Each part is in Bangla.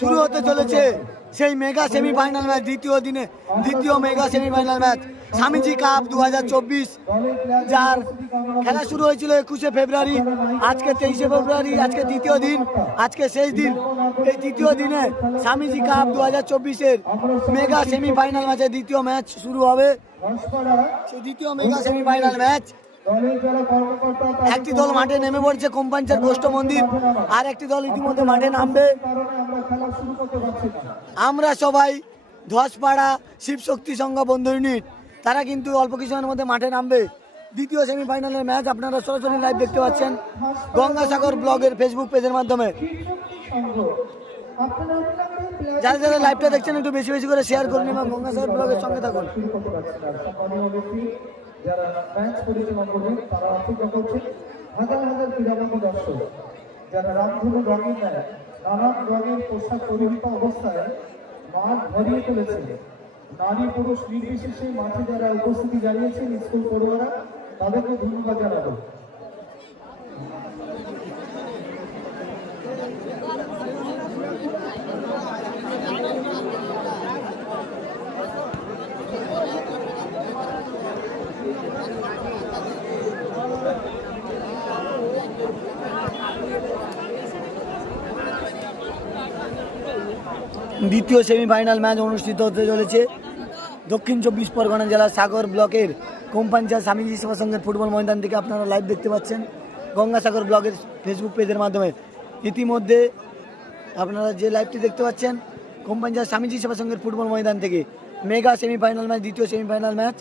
শুরু হতে চলেছে সেই মেগা সেমিফাইনাল ম্যাচ, দ্বিতীয় mega semifinal match Swamiji cup 2024, যার খেলা শুরু হয়েছিল 21শে ফেব্রুয়ারি, আজকে 23শে ফেব্রুয়ারি, আজকে দ্বিতীয় দিন, আজকে শেষ দিন। এই তৃতীয় দিনে স্বামীজি কাপ 2024-এর মেগা সেমিফাইনাল ম্যাচের দ্বিতীয় ম্যাচ শুরু হবে। সেই দ্বিতীয় মেগা সেমিফাইনাল ম্যাচ, একটি দল মাঠে নেমে পড়ছে কোম্পাঞ্চার গোষ্ঠ মন্দির, আর একটি দল ইতিমধ্যে মাঠে নামবে। আমরা সবাই ধসপাড়া শিবশক্তি সংঘ বন্ধু ইউনিট, তারা কিন্তু অল্প কিছুক্ষণের মধ্যে মাঠে নামবে। দ্বিতীয় সেমিফাইনালের ম্যাচ আপনারা সরাসরি লাইভ দেখতে পাচ্ছেন গঙ্গাসাগর ব্লগের ফেসবুক পেজের মাধ্যমে। যারা যারা লাইভটা দেখছেন একটু বেশি বেশি করে শেয়ার করুন এবং গঙ্গাসাগর ব্লগের সঙ্গে থাকুন। যারা ম্যাচ পরিচালনা করবেন তারা অপেক্ষা করছেন হাজার হাজার ক্রীড়ামন্ত্রী দর্শক, যারা রামধনু রঙের নেয় নানান রঙের পোশাক পরিহিত অবস্থায় মাঠ ভরিয়ে তুলেছে। নারী পুরুষ নির্বিশেষে মাঠে যারা উপস্থিতি জানিয়েছেন স্কুল পড়ুয়ারা, তাদেরকে ধন্যবাদ জানাবো। দ্বিতীয় সেমিফাইনাল ম্যাচ অনুষ্ঠিত হতে চলেছে দক্ষিণ 24 পরগনা জেলার সাগর ব্লকের কোম্পাঞ্চার স্বামীজি সেবা সংঘের ফুটবল ময়দান থেকে আপনারা লাইভ দেখতে পাচ্ছেন গঙ্গাসাগর ব্লগের ফেসবুক পেজের মাধ্যমে। ইতিমধ্যে আপনারা যে লাইভটি দেখতে পাচ্ছেন কোম্পাঞ্চার স্বামীজি সেবা সংঘের ফুটবল ময়দান থেকে মেগা সেমিফাইনাল ম্যাচ, দ্বিতীয় সেমিফাইনাল ম্যাচ।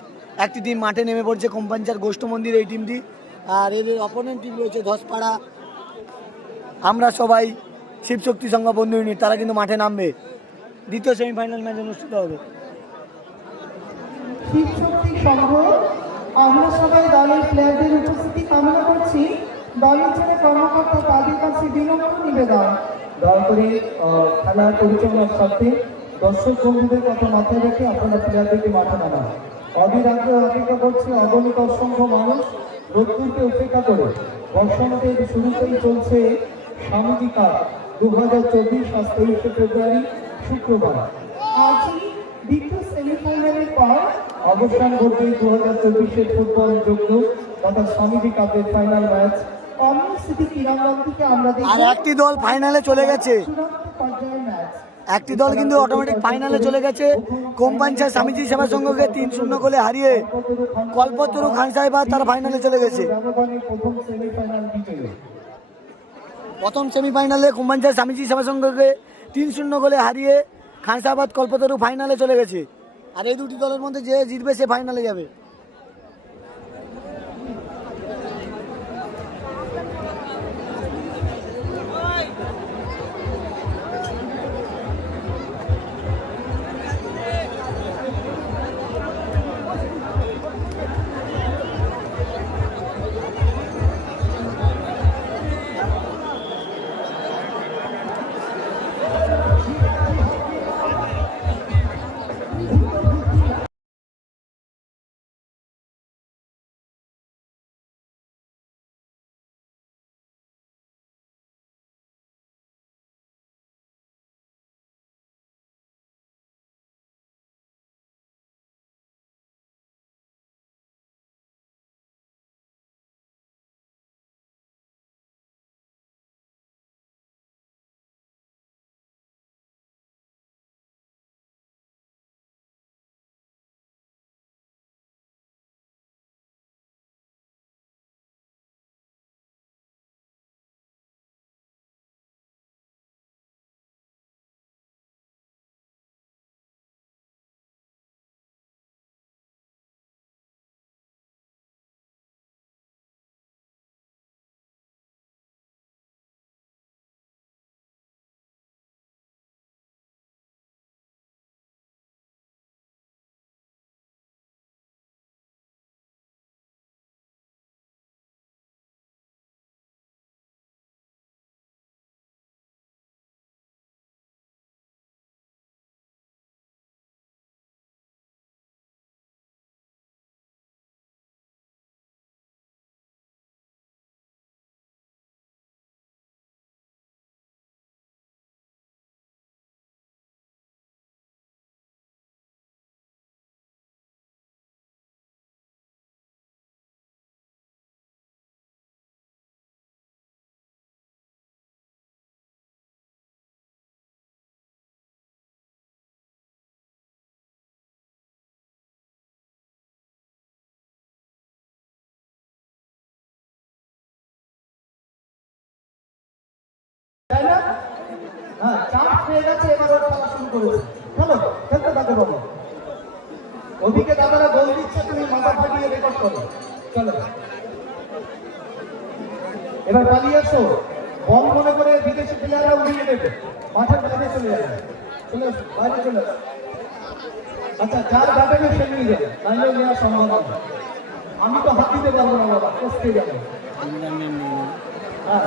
একটি টিম মাঠে নেমে পড়ছে কোম্পাঞ্চার গোষ্ঠ মন্দির এই টিমটি, আর এদের অপোনেন্ট টিম রয়েছে ধসপাড়া আমরা সবাই শিবশক্তি সংঘ বন্ধু ইউনিট, তারা কিন্তু মাঠে নামবে। দ্বিতীয় সেমিফাইনাল ম্যাচ অনুষ্ঠিত হবে। শিবশক্তি সংঘ আমরা সবাই দলের প্লেয়ারদের উপস্থিতি কামনা করছি। দলের ছেলে কর্মকর্তা তাদের কাছে বিনম্র নিবেদন, দয়া করে খেলার পরিচালনার সাথে দর্শক বন্ধুদের কথা মাথায় রেখে আপনারা প্লেয়ারদেরকে মাঠে নামান। অধীর আগ্রহে অপেক্ষা করছে অগণিত অসংখ্য মানুষ রোদ্দুরকে উপেক্ষা করে। বর্ষান্তের শুরুতেই চলছে স্বামীজি কাপ 2024, আজ 23শে ফেব্রুয়ারি শুক্রবার। আজই দ্বিতীয় সেমিফাইনালের পর অবস্থান ঘটবে 2024-এর ফুটবল যোগ্য তথা স্বামীজি কাপের ফাইনাল ম্যাচ অমর স্মৃতি ক্রীড়াঙ্গন থেকে আমরা আর একটি দল ফাইনালে চলে গেছে, একটি দল কিন্তু অটোমেটিক ফাইনালে চলে গেছে। কোম্পাঞ্চার স্বামীজি সেবা সংঘকে 3-0 গোলে হারিয়ে কল্পতরু খান সাহেব তারা ফাইনালে চলে গেছে। প্রথম সেমিফাইনালে কোম্পাঞ্চার স্বামীজি সেবা সংঘকে 3-0 গোলে হারিয়ে খানসাবাদ কল্পতরু ফাইনালে চলে গেছে। আর এই দুটি দলের মধ্যে যে জিতবে সে ফাইনালে যাবে। তাই না? হ্যাঁ, চান্স পেয়ে গেছে, এবার ওর খেলা শুরু করেছে। খেলো, খেলতে থাকে বলো। ওদিকে দাদারা গোল দিচ্ছে, তুমি মাথা ফাটিয়ে রেকর্ড করো। চলো, এবার পালিয়ে আসো। বল মনে করে বিদেশি প্লেয়াররা উড়িয়ে নেবে, মাঠের বাইরে চলে যাবে। চলে আসো, বাইরে চলে আসো। আচ্ছা, যার ব্যাপারে সে নিয়ে যাবে, নাইলে নেওয়া সম্ভব না। আমি তো হাত দিতে পারবো না বাবা, কষ্টে যাবে। হ্যাঁ,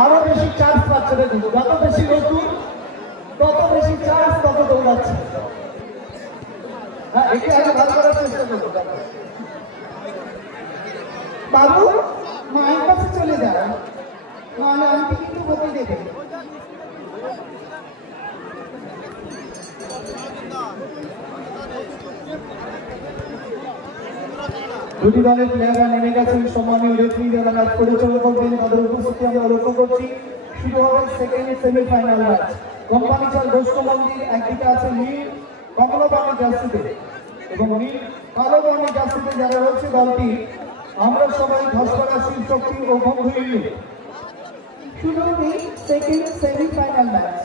আরো বেশি চান্স পাচ্ছে, দেখুন যত বেশি নতুন তত বেশি চান্স, তত দৌড়াচ্ছে। হ্যাঁ, একে আগে ভালো করার চেষ্টা করবো। বাবু, মায়ের কাছে চলে যায়, নাহলে আন্টি কিন্তু বকে দেবে। দুটি দলের প্লেয়াররা নেমে গেছেন, সম্মানীয় রেফারি যারা ম্যাচ পরিচালনা করবেন তাদের উপস্থিতি আমরা লক্ষ্য করছি। শুরু হবে সেকেন্ড সেমিফাইনাল ম্যাচ। কোম্পানি চাল দোষ্ট মন্দির একদিকে আছে নীল কমলা বর্ণের জার্সিতে এবং নীল কালো বর্ণের জার্সিতে যারা রয়েছে দলটি আমরা সবাই ঘসপাড়া শিবশক্তি ও বন্ধু ইউনিট। শুরু হবে সেকেন্ড সেমিফাইনাল ম্যাচ।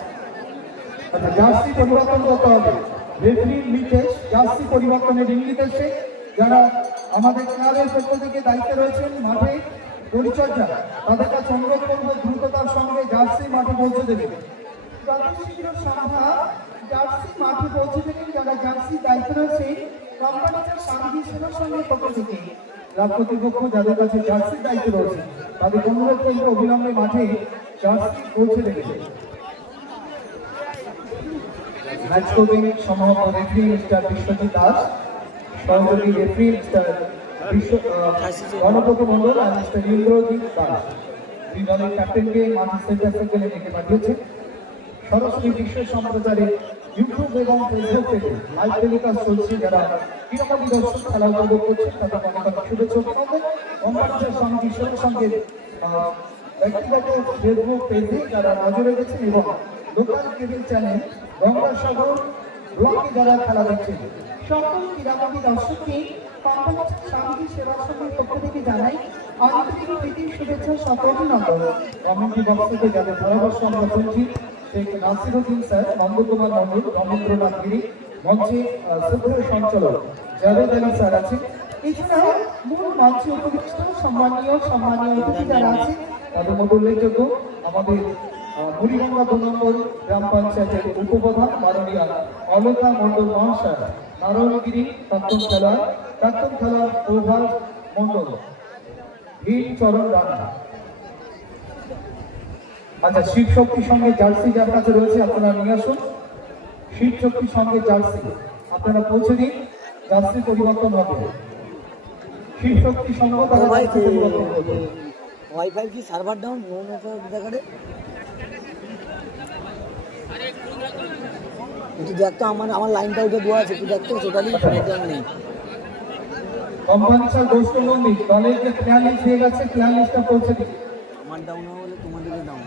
আচ্ছা, জার্সি পরিবর্তন করতে হবে। রেফারি নির্দেশ জার্সি পরিবর্তনের ইঙ্গিত এসে যারা আমাদের ক্লাবের পক্ষ থেকে দায়িত্বে রয়েছেন মাঠে পরিচর্যা, তাদের কাছে অনুরোধ করবো দ্রুততার সঙ্গে জার্সি মাঠে পৌঁছে দেবে। যত শীঘ্র সম্ভব জার্সি মাঠে পৌঁছে দেবেন যারা জার্সি দায়িত্বে রয়েছে কোম্পানির সার্ভিস সেবার সঙ্গে পক্ষ থেকে। ক্লাব কর্তৃপক্ষ যাদের কাছে জার্সির দায়িত্ব রয়েছে তাদের অনুরোধ করবো অবিলম্বে মাঠে জার্সি পৌঁছে দেবে। ম্যাচ করবেন সম্ভবত রেফারি মিস্টার বিশ্বজিৎ দাস, সহযোগী রেফারি মিস্টার গণপত মন্ডল আর মিস্টার ইন্দ্রজিৎ দাস। দুই দলের ক্যাপ্টেনকে মাঠে সেন্টার সার্কেলে ডেকে পাঠিয়েছে। সরাসরি বিশ্ব সম্প্রচারে ইউটিউব এবং ফেসবুক থেকে লাইভ টেলিকাস্ট চলছে। যারা ক্রীড়ামন্ত্রী দর্শক খেলা উপভোগ করছেন তাদের অনেক অনেক শুভেচ্ছা অভিনন্দন। কোম্পানির সঙ্গে বিশ্বের সঙ্গে ব্যক্তিগত ফেসবুক পেজে যারা নজরে রেখেছেন এবং লোকাল কেবল চ্যানেল গঙ্গাসাগর ব্লকে যারা খেলা দেখছেন সকল ক্রীড়ামন্ত্রী দর্শককে কোম্পানির সামাজিক সেবার সঙ্গে পক্ষ থেকে জানাই আন্তরিক প্রীতি শুভেচ্ছা সকল অভিনন্দন। কমিউনিটি বক্স থেকে যাদের পরামর্শ আমরা শুনছি শেখ নাসিরুদ্দিন স্যার, নন্দকুমার মন্ডল, রবীন্দ্রনাথ গিরি, মঞ্চে শ্রদ্ধেয় সঞ্চালক জাভেদ আলী স্যার আছেন। এছাড়াও মূল মঞ্চে উপবিষ্ট সম্মানীয় অতিথি যারা আছে তাদের মধ্যে উল্লেখযোগ্য আমাদের বুড়িগঙ্গা 2 নম্বর গ্রাম পঞ্চায়েতের উপপ্রধান মাননীয়া অলকা মন্ডল মহাশয়, নারায়ণগিরি প্রাক্তন খেলোয়াড় প্রভাস মন্ডল, ভীম চরণ রানা। আচ্ছা, শিব শক্তির সঙ্গে জার্সি যার কাছে রয়েছে আপনারা নিয়ে আসুন। শিব শক্তির সঙ্গে জার্সি আপনারা পৌঁছে দিন, জার্সি পরিবর্তন হবে। শিব শক্তির সঙ্গে তারা জার্সি পরিবর্তন করবে। ওয়াইফাই কি সার্ভার ডাউন দেখারে? তুই দেখতো আমার লাইনটা উঠে দেওয়া আছে, তুই দেখতো টোটালি নেটওয়ার্ক নেই। কোম্পানি চাল দোস্ত মন্দির দলের যে প্ল্যান লিস্ট হয়ে গেছে, প্ল্যান লিস্টটা পৌঁছে দিন। আমার ডাউন হলে তোমাদের ডাউন।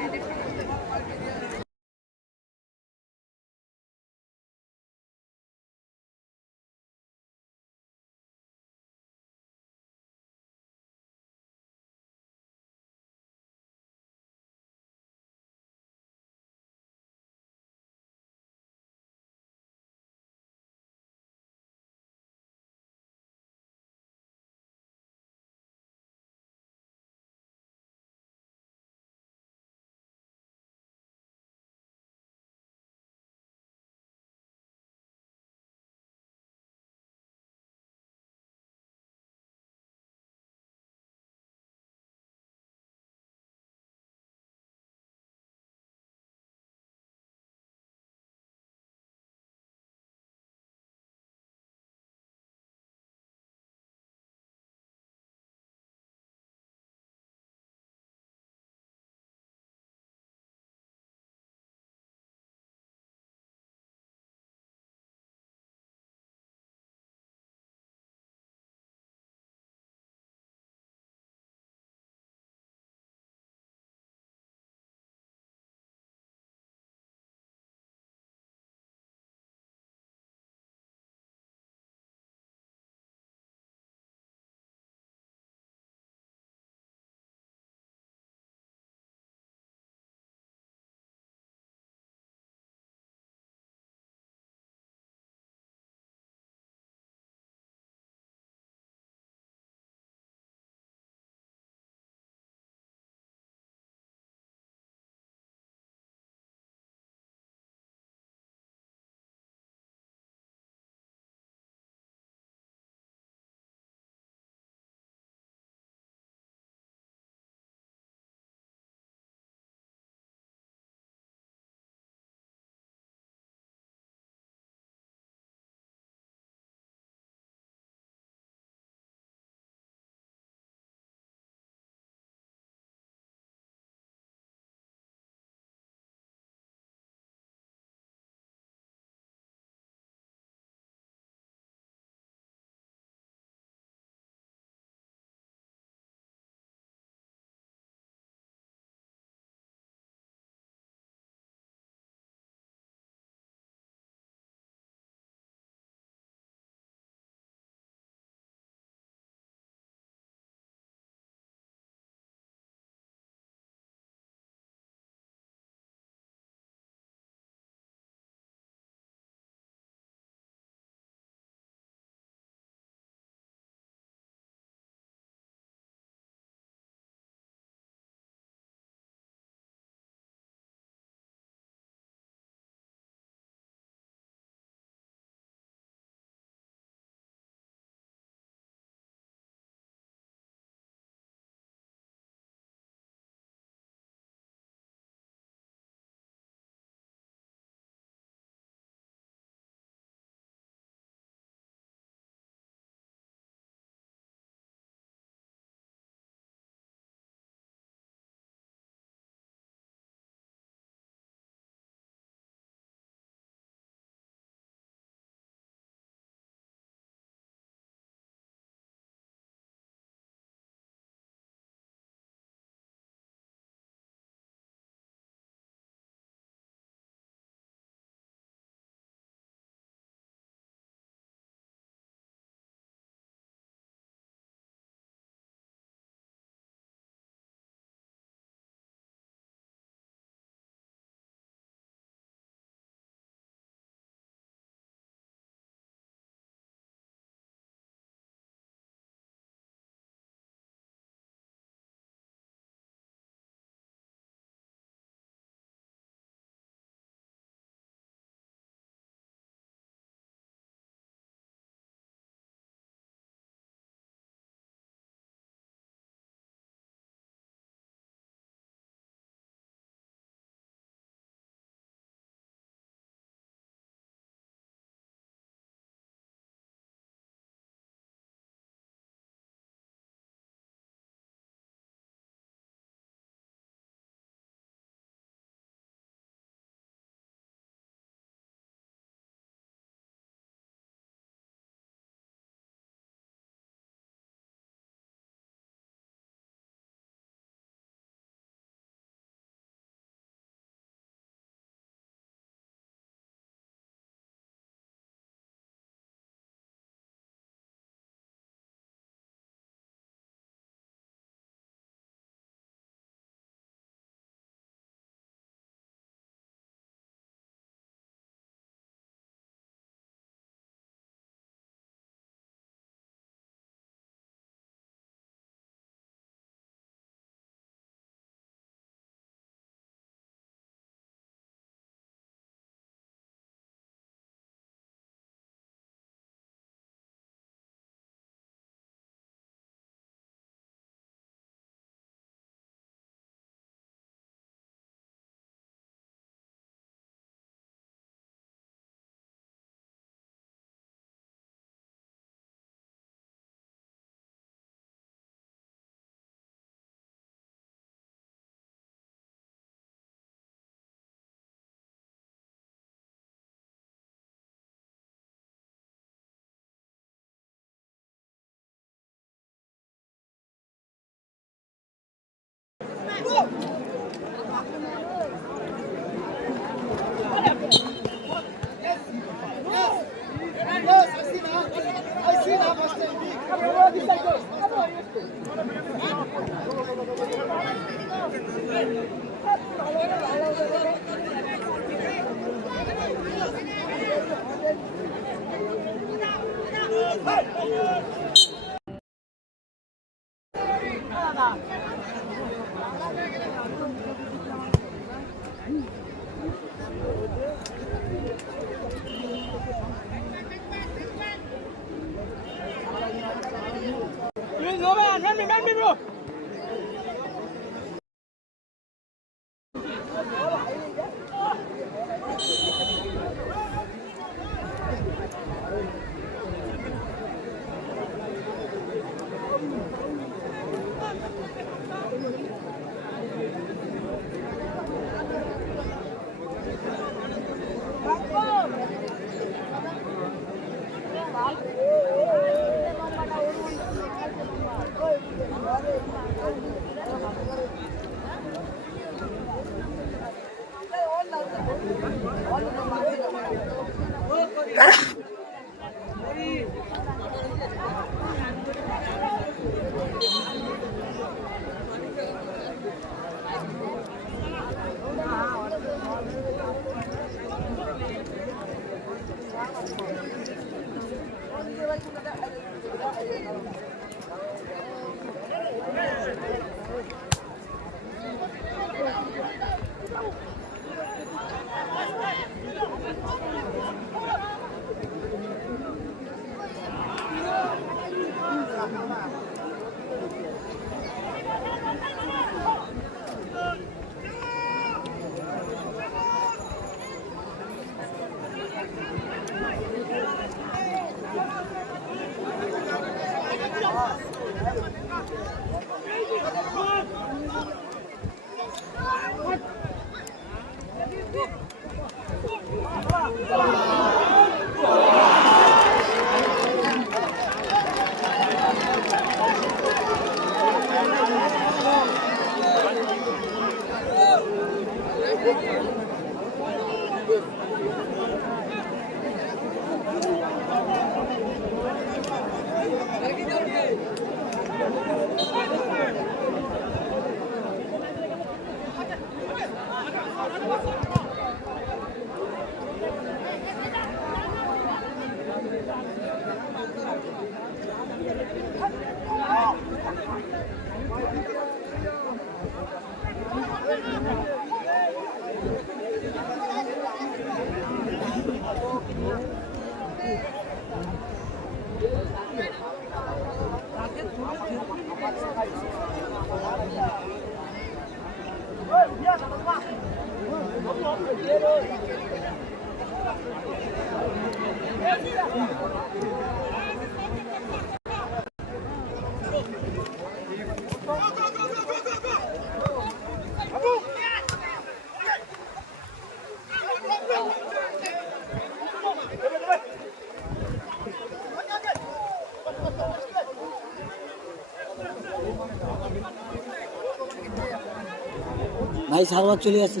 ভাই সার্ভার চলে আসছে,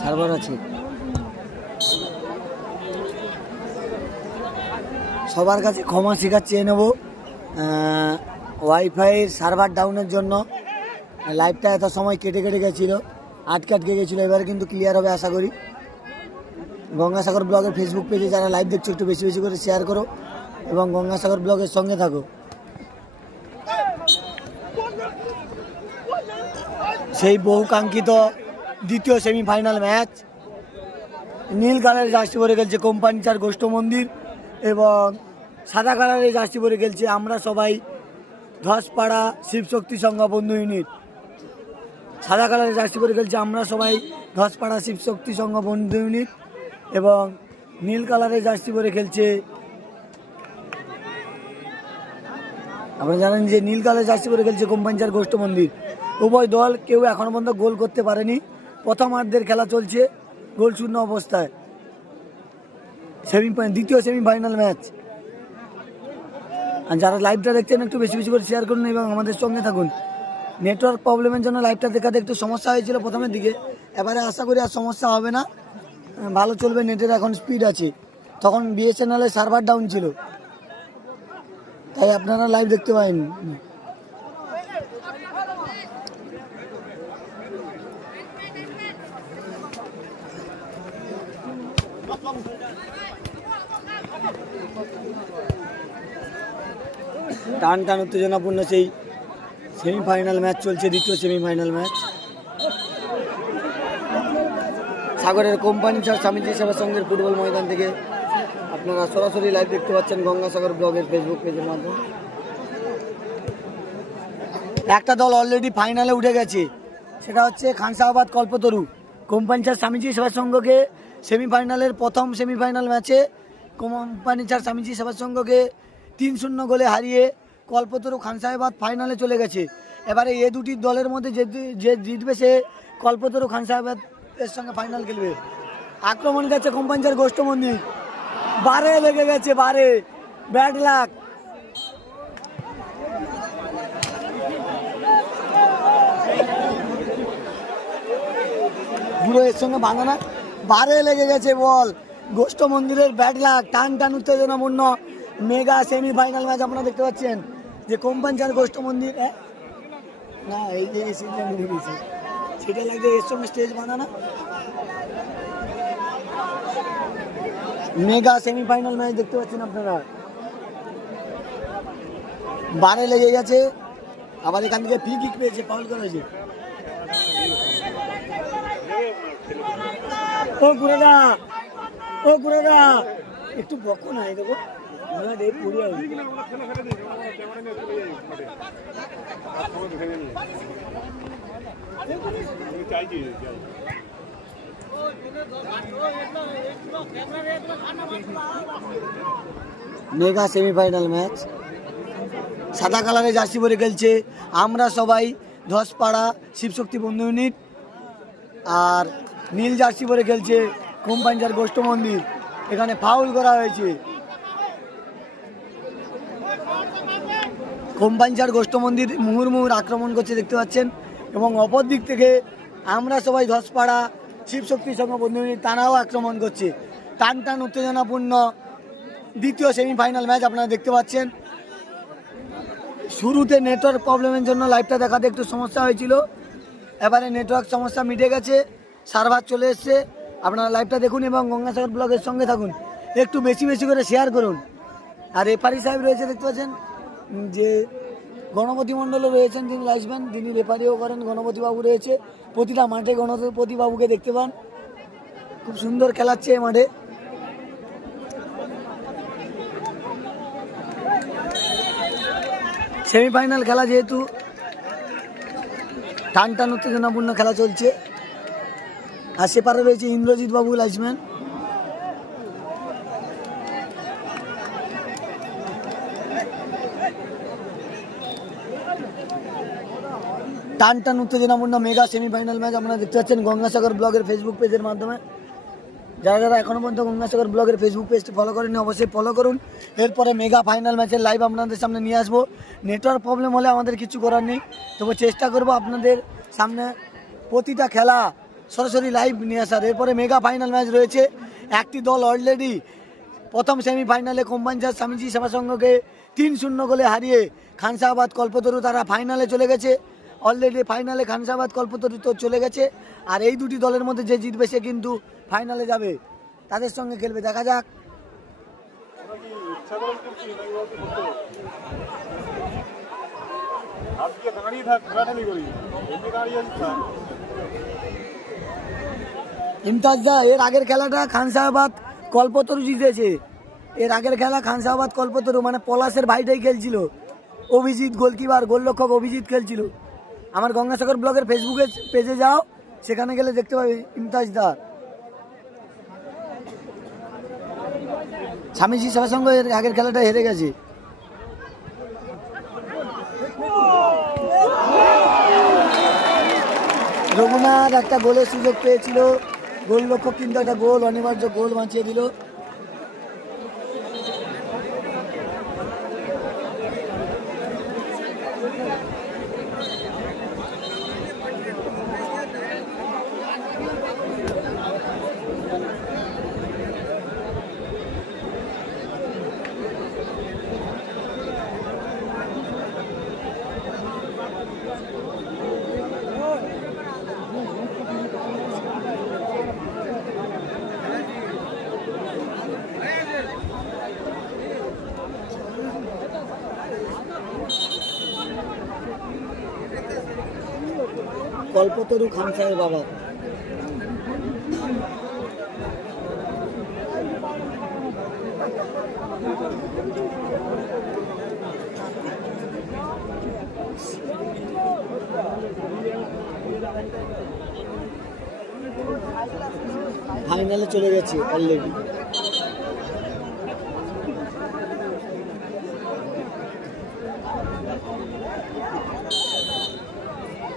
সার্ভার আছে। সবার কাছে ক্ষমা স্বীকার চেয়ে নেব, ওয়াইফাইয়ের সার্ভার ডাউনের জন্য লাইভটা এত সময় কেটে গেছিলো, আটকে গেছিলো। এবারে কিন্তু ক্লিয়ার হবে আশা করি। গঙ্গাসাগর ব্লগের ফেসবুক পেজে যারা লাইভ দেখছো একটু বেশি বেশি করে শেয়ার করো এবং গঙ্গাসাগর ব্লগের সঙ্গে থাকো। সেই বহু কাঙ্ক্ষিত দ্বিতীয় সেমিফাইনাল ম্যাচ, নীল কালারের জার্সি পরে খেলছে কোম্পানি চার গোষ্ঠ মন্দির এবং সাদা কালারের জার্সি পরে খেলছে আমরা সবাই ধসপাড়া শিবশক্তি সংঘ বন্ধু ইউনিট। সাদা কালারের জার্সি পরে খেলছে আমরা সবাই ধসপাড়া শিবশক্তি সংঘ বন্ধু ইউনিট এবং নীল কালারের জার্সি পরে খেলছে, আপনারা জানেন যে নীল কালারের জার্সি পরে খেলছে কোম্পানি চার গোষ্ঠ মন্দির। উভয় দল কেউ এখনো পর্যন্ত গোল করতে পারেনি। প্রথমার্ধের খেলা চলছে গোল শূন্য অবস্থায়। দ্বিতীয় সেমিফাইনাল ম্যাচ। আর যারা লাইভটা দেখছেন একটু বেশি বেশি করে শেয়ার করুন এবং আমাদের সঙ্গে থাকুন। নেটওয়ার্ক প্রবলেমের জন্য লাইভটা দেখাতে একটু সমস্যা হয়েছিল প্রথমের দিকে, এবারে আশা করি আর সমস্যা হবে না, ভালো চলবে, নেটের এখন স্পিড আছে। তখন বিএসএনএলের সার্ভার ডাউন ছিল, তাই আপনারা লাইভ দেখতে পাইনি। টান টান উত্তেজনাপূর্ণ সেই সেমিফাইনাল ম্যাচ চলছে, দ্বিতীয় সেমিফাইনাল ম্যাচ। সাগরের কোম্পানি স্যার স্বামীজি সেবা সংঘের ফুটবল ময়দান থেকে আপনারা সরাসরি লাইভ দেখতে পাচ্ছেন গঙ্গাসাগর ব্লগের ফেসবুক পেজের মাধ্যমে। একটা দল অলরেডি ফাইনালে উঠে গেছে, সেটা হচ্ছে খানসাহাবাদ কল্পতরু। কোম্পানি স্যার স্বামীজি সেবা সংঘকে সেমিফাইনালের প্রথম সেমিফাইনাল ম্যাচে কোম্পানি স্যার স্বামীজি সেবা সংঘকে 3-0 গোলে হারিয়ে কল্পতরু খানসাহাবাদ ফাইনালে চলে গেছে। এবারে এ দুটি দলের মধ্যে যে জিতবে সে কল্পতরু খানসাহাবাদ এর সঙ্গে ফাইনাল খেলবে। আক্রমণ যাচ্ছে কোম্পানি স্যার গোষ্ঠ মন্দির, বারে লেগে গেছে, বারে ব্যাড লাক। পুরো এর সঙ্গে বাঁধানা, বারে লেগে গেছে বল, গোষ্ঠ মন্দিরের ব্যাড লাক। টান টান উত্তেজনাপূর্ণ মেগা সেমিফাইনাল ম্যাচ আপনারা দেখতে পাচ্ছেন, যে কোম্পানি স্যার গোষ্ঠ মন্দির না এই যে সেটা লাগছে এর সঙ্গে স্টেজ বাঁধানা। মেগা সেমিফাইনাল ম্যাচ দেখতে পাচ্ছেন আপনারা, বারে লেগে গেছে, আবার এখান থেকে ফ্রি কিক পেয়েছে, ফাউল করেছে। ও গুড়াদা, ও গুড়াদা একটু বকো না, দেখো মেগা সেমিফাইনাল ম্যাচ। সাদা কালারে জার্সি পরে খেলছে আমরা সবাই ধসপাড়া শিবশক্তি বন্ধু ইউনিট, আর নীল জার্সি পরে খেলছে কোম্পানি স্যার গোষ্ঠ মন্দির। এখানে ফাউল করা হয়েছে, কোম্পানি স্যার গোষ্ঠ মন্দির মুহুর্মুহুর আক্রমণ করছে দেখতে পাচ্ছেন, এবং অপর দিক থেকে আমরা সবাই ধসপাড়া শিবশক্তি সংঘ বন্ধু ইউনিট তারাও আক্রমণ করছে। টান টান উত্তেজনাপূর্ণ দ্বিতীয় সেমিফাইনাল ম্যাচ আপনারা দেখতে পাচ্ছেন। শুরুতে নেটওয়ার্ক প্রবলেমের জন্য লাইভটা দেখাতে একটু সমস্যা হয়েছিল, এবারে নেটওয়ার্ক সমস্যা মিটে গেছে, সার্ভার চলে এসছে। আপনারা লাইভটা দেখুন এবং গঙ্গাসাগর ব্লগের সঙ্গে থাকুন, একটু বেশি বেশি করে শেয়ার করুন। আর রেফারি সাহেব রয়েছে দেখতে পাচ্ছেন, যে গণপতি মণ্ডলও রয়েছেন, যিনি লাইসম্যান, যিনি রেফারিও করেন। গণপতিবাবু রয়েছে প্রতিটা মাঠে, গণপতিবাবুকে দেখতে পান, খুব সুন্দর খেলাচ্ছে এই মাঠে। সেমিফাইনাল খেলা যেহেতু টান টান উত্তেজনাপূর্ণ খেলা চলছে, আর সেপারে রয়েছে ইন্দ্রজিৎ বাবু লাইসম্যান। টান টান উত্তেজনাপূর্ণ মেগা সেমিফাইনাল ম্যাচ আপনারা দেখতে পাচ্ছেন গঙ্গাসাগর ব্লগের ফেসবুক পেজের মাধ্যমে। যারা যারা এখনও পর্যন্ত গঙ্গাসাগর ব্লগের ফেসবুক পেজটি ফলো করেনি অবশ্যই ফলো করুন। এরপরে মেগা ফাইনাল ম্যাচের লাইভ আপনাদের সামনে নিয়ে আসবো। নেটওয়ার্ক প্রবলেম হলে আমাদের কিছু করার নেই, তবে চেষ্টা করবো আপনাদের সামনে প্রতিটা খেলা সরাসরি লাইভ নিয়ে আসার। এরপরে মেগা ফাইনাল ম্যাচ রয়েছে, একটি দল অলরেডি প্রথম সেমিফাইনালে কোম্পানি স্যার স্বামীজি সেবা সংঘকে 3-0 গোলে হারিয়ে খানসাহাবাদ কল্পতরু তারা ফাইনালে চলে গেছে। অলরেডি ফাইনালে খানসাহাবাদ কল্পতরু তো চলে গেছে, আর এই দুটি দলের মধ্যে যে জিতবে সে কিন্তু ফাইনালে যাবে, তাদের সঙ্গে খেলবে। দেখা যাক। ইমতাজ দা, এর আগের খেলাটা খানসাহাবাদ কল্পতরু জিতেছে, এর আগের খেলা খানসাহাবাদ কল্পতরু, মানে পলাশের ভাইটাই খেলছিল, অভিজিৎ গোলকিপার, গোলরক্ষক অভিজিৎ খেলছিল। আমার গঙ্গাসাগর ব্লগের ফেসবুকে পেজে যাও, সেখানে গেলে দেখতে পাবে ইমতাজ দা। স্বামীজি সেবা সংঘ এর আগের খেলাটা হেরে গেছে। রঘুনাথ একটা গোলের সুযোগ পেয়েছিল, গোলরক্ষক কিন্তু একটা গোল, অনিবার্য গোল বাঁচিয়ে দিল। কল্পতরু খান সাহেব বাবা। ফাইনালে চলে গেছে অলরেডি।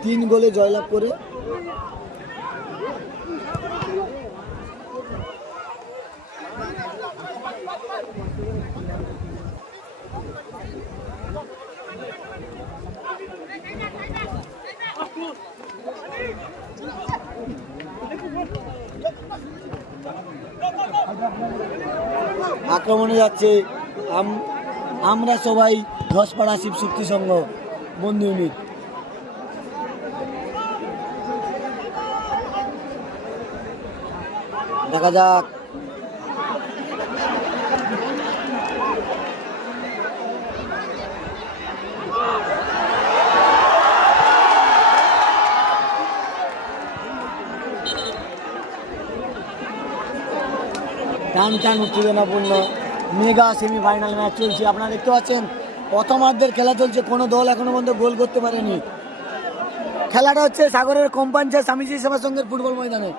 3 গোলে জয়লাভ করে আক্রমণে যাচ্ছে আমরা সবাই ধসপাড়া শিবশক্তি সংঘ বন্ধু ইউনিট। দেখা যাক টান উত্তেজনাপূর্ণ মেগা সেমিফাইনাল ম্যাচ চলছে। আপনারা দেখতে পাচ্ছেন প্রথমার্ধের খেলা চলছে, কোনো দল এখনো পর্যন্ত গোল করতে পারেনি। খেলাটা হচ্ছে সাগরের কোম্পাঞ্চায়েত স্বামীজি সেবা সংঘের ফুটবল ময়দানে,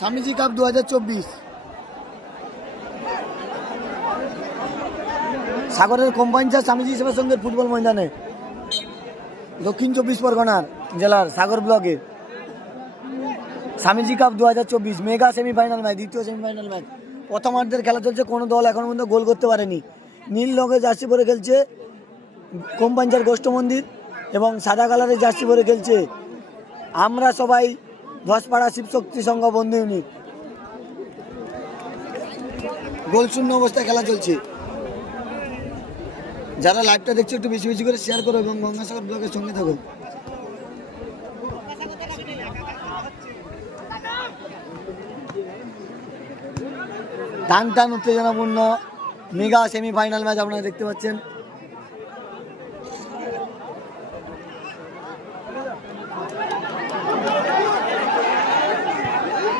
স্বামীজি কাপ 2024। সাগরের কোম্পাঞ্চায়েত স্বামীজি সেবা সংঘের ফুটবল ময়দানে দক্ষিণ 24 পরগনার জেলার সাগর ব্লকের Swamiji cup 2024 mega semifinal match, দ্বিতীয় সেমিফাইনাল ম্যাচ। প্রথমার্ধের খেলা চলছে, কোনো দল এখনো পর্যন্ত গোল করতে পারেনি। নীল রঙের জার্সি পরে খেলছে কোম্পাঞ্চায়েত গোষ্ঠ মন্দির এবং সাদা কালারের জার্সি পরে খেলছে আমরা সবাই ধসপাড়া শিবশক্তি সংঘ বন্ধু ইউনিট। গোল শূন্য অবস্থায় খেলা চলছে। যারা লাইভটা দেখছো একটু বেশি বেশি করে শেয়ার করো এবং গঙ্গাসাগর ব্লগের সঙ্গে থাকো। টান উত্তেজনাপূর্ণ মেগা সেমিফাইনাল ম্যাচ আপনারা দেখতে পাচ্ছেন।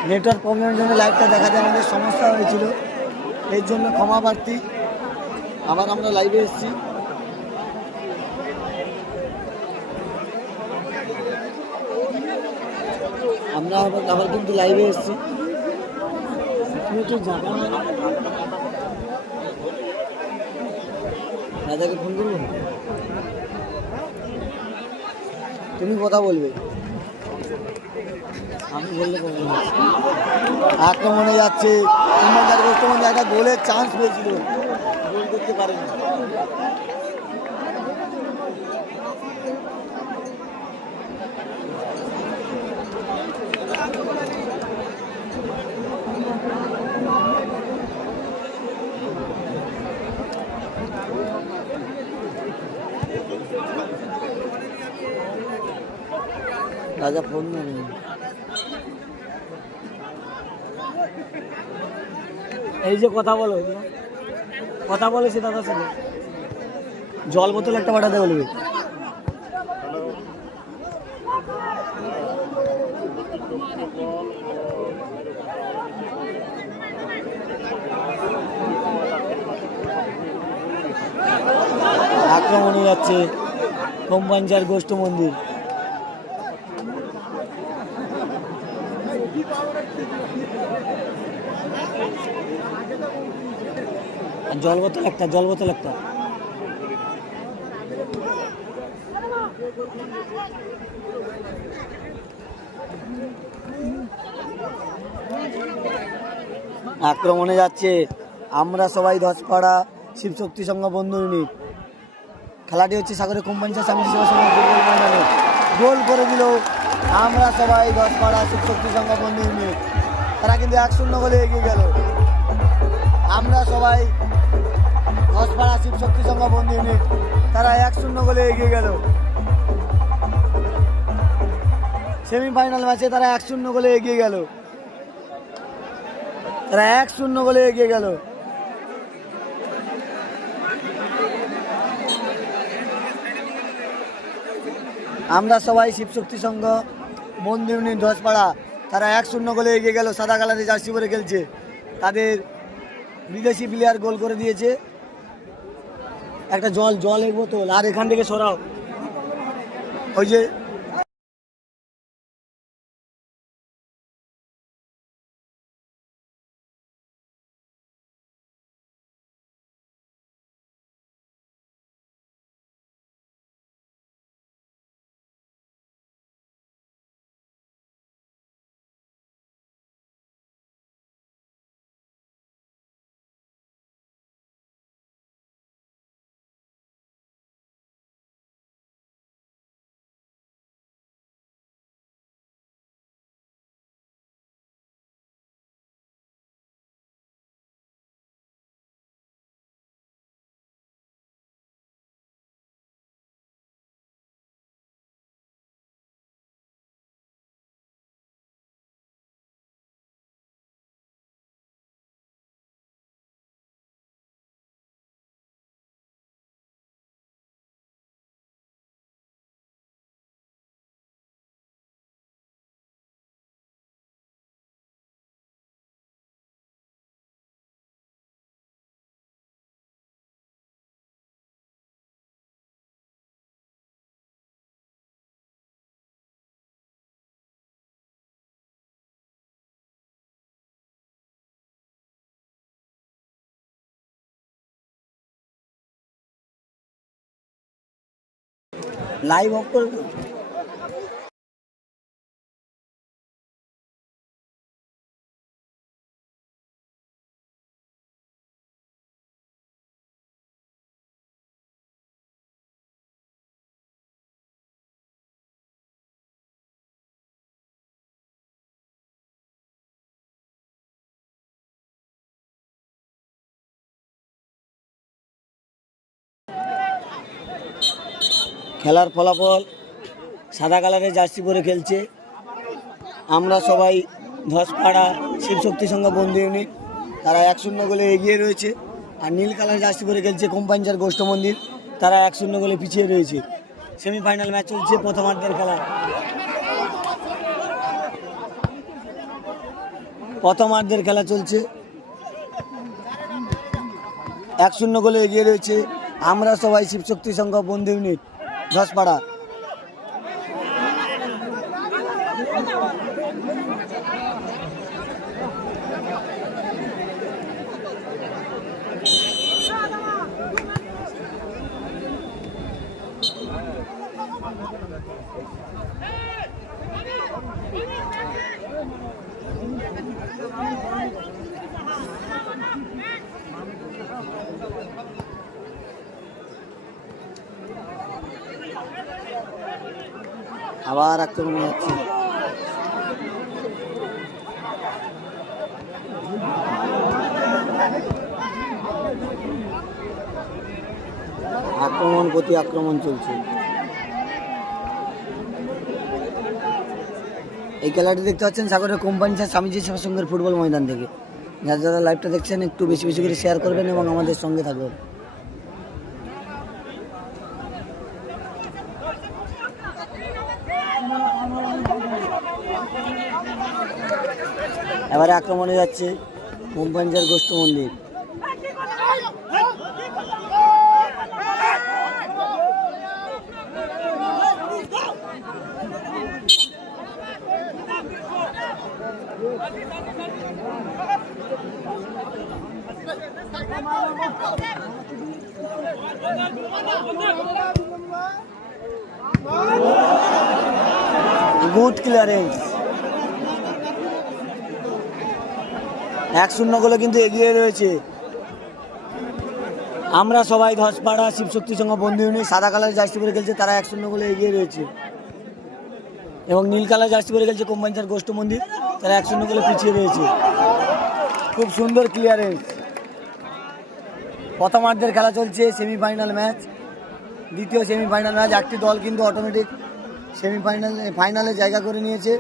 নেটওয়ার্ক প্রবলেমের জন্য লাইভটা দেখাতে আমাদের সমস্যা হয়েছিল, এর জন্য ক্ষমা প্রার্থী। আবার আমরা লাইভে এসেছি। আমরা আবার কিন্তু লাইভে এসেছি। দাদাকে ফোন করবো, তুমি কথা বলবে, আমি বললে আক্রমণে যাচ্ছে একটা গোলের চান্স পেয়েছিল, গোল করতে পারেনি। রাজা ফোন না, এই যে কথা বলে সে দাদা সাথে জল বোতল একটা পাঠাতে বলবে। আক্রমণে যাচ্ছে কোম্পাঞ্চায়েত গোষ্ঠ মন্দির। জল বোতল একটা আক্রমণে যাচ্ছে আমরা সবাই ধসপাড়া শিবশক্তি সংঘ বন্ধু ইউনিট। খেলাটি হচ্ছে সাগরের কোম্পাঞ্চায়েত স্বামীজি সেবা সংঘ ফুটবল ময়দানে। গোল করে দিল আমরা সবাই ধসপাড়া শিবশক্তি সংঘ বন্ধু ইউনিট। তারা কিন্তু 1-0 গোলে এগিয়ে গেল। আমরা সবাই ধসপাড়া শিবশক্তি সংঘ বন্ধু ইউনিট, তারা 1-0 গোলে এগিয়ে গেল। সেমিফাইনাল ম্যাচে তারা 1-0 গোলে এগিয়ে গেল। আমরা সবাই শিবশক্তি সংঘ বন্ধু ইউনিট ধসপাড়া, তারা 1-0 গোলে এগিয়ে গেল। সাদা কালারের জার্সি পরে খেলছে, তাদের বিদেশি প্লেয়ার গোল করে দিয়েছে। একটা জলের বোতল, আর এখান থেকে সরাও, ওই যে লাইভ অফ করে দাও। খেলার ফলাফল, সাদা কালারের জার্সি পরে খেলছে আমরা সবাই ধসপাড়া শিবশক্তি সংঘ বন্ধু ইউনিট, তারা 1-0 গোলে এগিয়ে রয়েছে। আর নীল কালার জার্সি পরে খেলছে কোম্পাঞ্চার গোষ্ঠ মন্দির, তারা 1-0 গোলে পিছিয়ে রয়েছে। সেমিফাইনাল ম্যাচ চলছে, প্রথমার্ধের খেলা। প্রথমার্ধের খেলা চলছে, 1-0 গোলে এগিয়ে রয়েছে আমরা সবাই শিবশক্তি সংঘ বন্ধু ইউনিট ধসপাড়া। আবার আক্রমণ যাচ্ছে, আক্রমণ প্রতি আক্রমণ চলছে। এই খেলাটি দেখতে পাচ্ছেন সাগরের কোম্পাঞ্চার স্বামীজি সেবা সংঘের ফুটবল ময়দান থেকে। যারা যারা লাইভটা দেখছেন একটু বেশি বেশি করে শেয়ার করবেন এবং আমাদের সঙ্গে থাকবেন। এবারে আক্রমণে যাচ্ছে কোম্পাঞ্চার গোষ্ঠ মন্দির। গুড ক্লিয়ারেন্স, 1-0 গোলে কিন্তু এগিয়ে রয়েছে আমরা সবাই ধসপাড়া শিবশক্তি সংঘ বন্ধু ইউনিট। সাদা কালার জার্সি পরে খেলছে, তারা 1-0 গোলে এগিয়ে রয়েছে। এবং নীল কালার জার্সি পরে খেলছে কোম্পাঞ্চার গোষ্ঠ মন্দির, তারা 1-0 গোলে পিছিয়ে রয়েছে। খুব সুন্দর ক্লিয়ারেন্স। প্রথমার্ধের খেলা চলছে, সেমিফাইনাল ম্যাচ, দ্বিতীয় সেমিফাইনাল ম্যাচ। একটি দল কিন্তু অটোমেটিক ফাইনালে জায়গা করে নিয়েছে,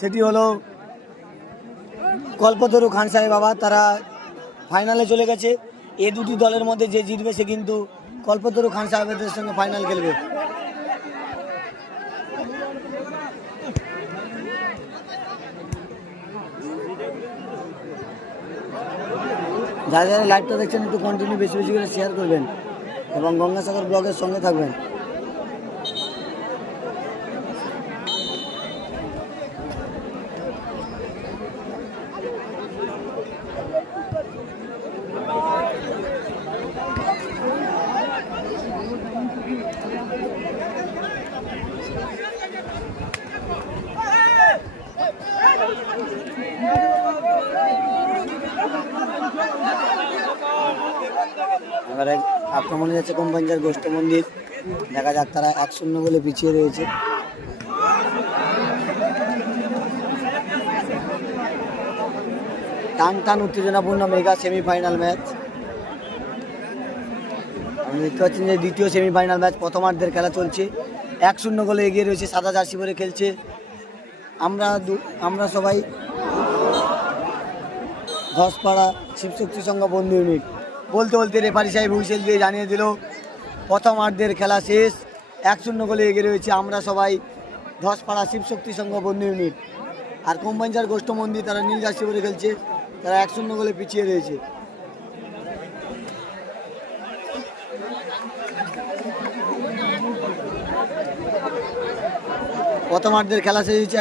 সেটি হলো কল্পতরু খান সাহেব বাবা, তারা ফাইনালে চলে গেছে। এই দুটি দলের মধ্যে যে জিতবে সে কিন্তু কল্পতরু খান সাহেবের সঙ্গে ফাইনাল খেলবে। যারা যারা লাইভটা দেখছেন একটু কন্টিনিউ বেশি বেশি করে শেয়ার করবেন এবং গঙ্গাসাগর ব্লগের সঙ্গে থাকবেন। এবারে আক্রমণে যাচ্ছে কোম্পানির গোষ্ঠ মন্দির, দেখা যাক তারা 1-0 গোলে পিছিয়ে রয়েছে। টান টান উত্তেজনাপূর্ণ মেগা সেমিফাইনাল ম্যাচ। আপনি দেখতে পাচ্ছেন যে দ্বিতীয় সেমিফাইনাল ম্যাচ প্রথমার্ধের খেলা চলছে। 1-0 গোলে এগিয়ে রয়েছে, সাদা জার্সি পরে খেলছে আমরা সবাই ধসপাড়া শিবশক্তি সংঘ বন্ধু ইউনিট। বলতে বলতে রেফারি সাহেব হুইসেল দিয়ে জানিয়ে দিল প্রথমার্ধের খেলা শেষ। 1-0 গোলে এগিয়ে রয়েছে আমরা সবাই ধসপাড়া শিবশক্তি সংঘ বন্ধু ইউনিট। আর কোম্পানিচার গোষ্ঠ মন্দির তারা নীল জার্সি পরে খেলছে, তারা 1-0 গোলে পিছিয়ে রয়েছে। প্রথমার্ধের খেলা শেষ হয়েছে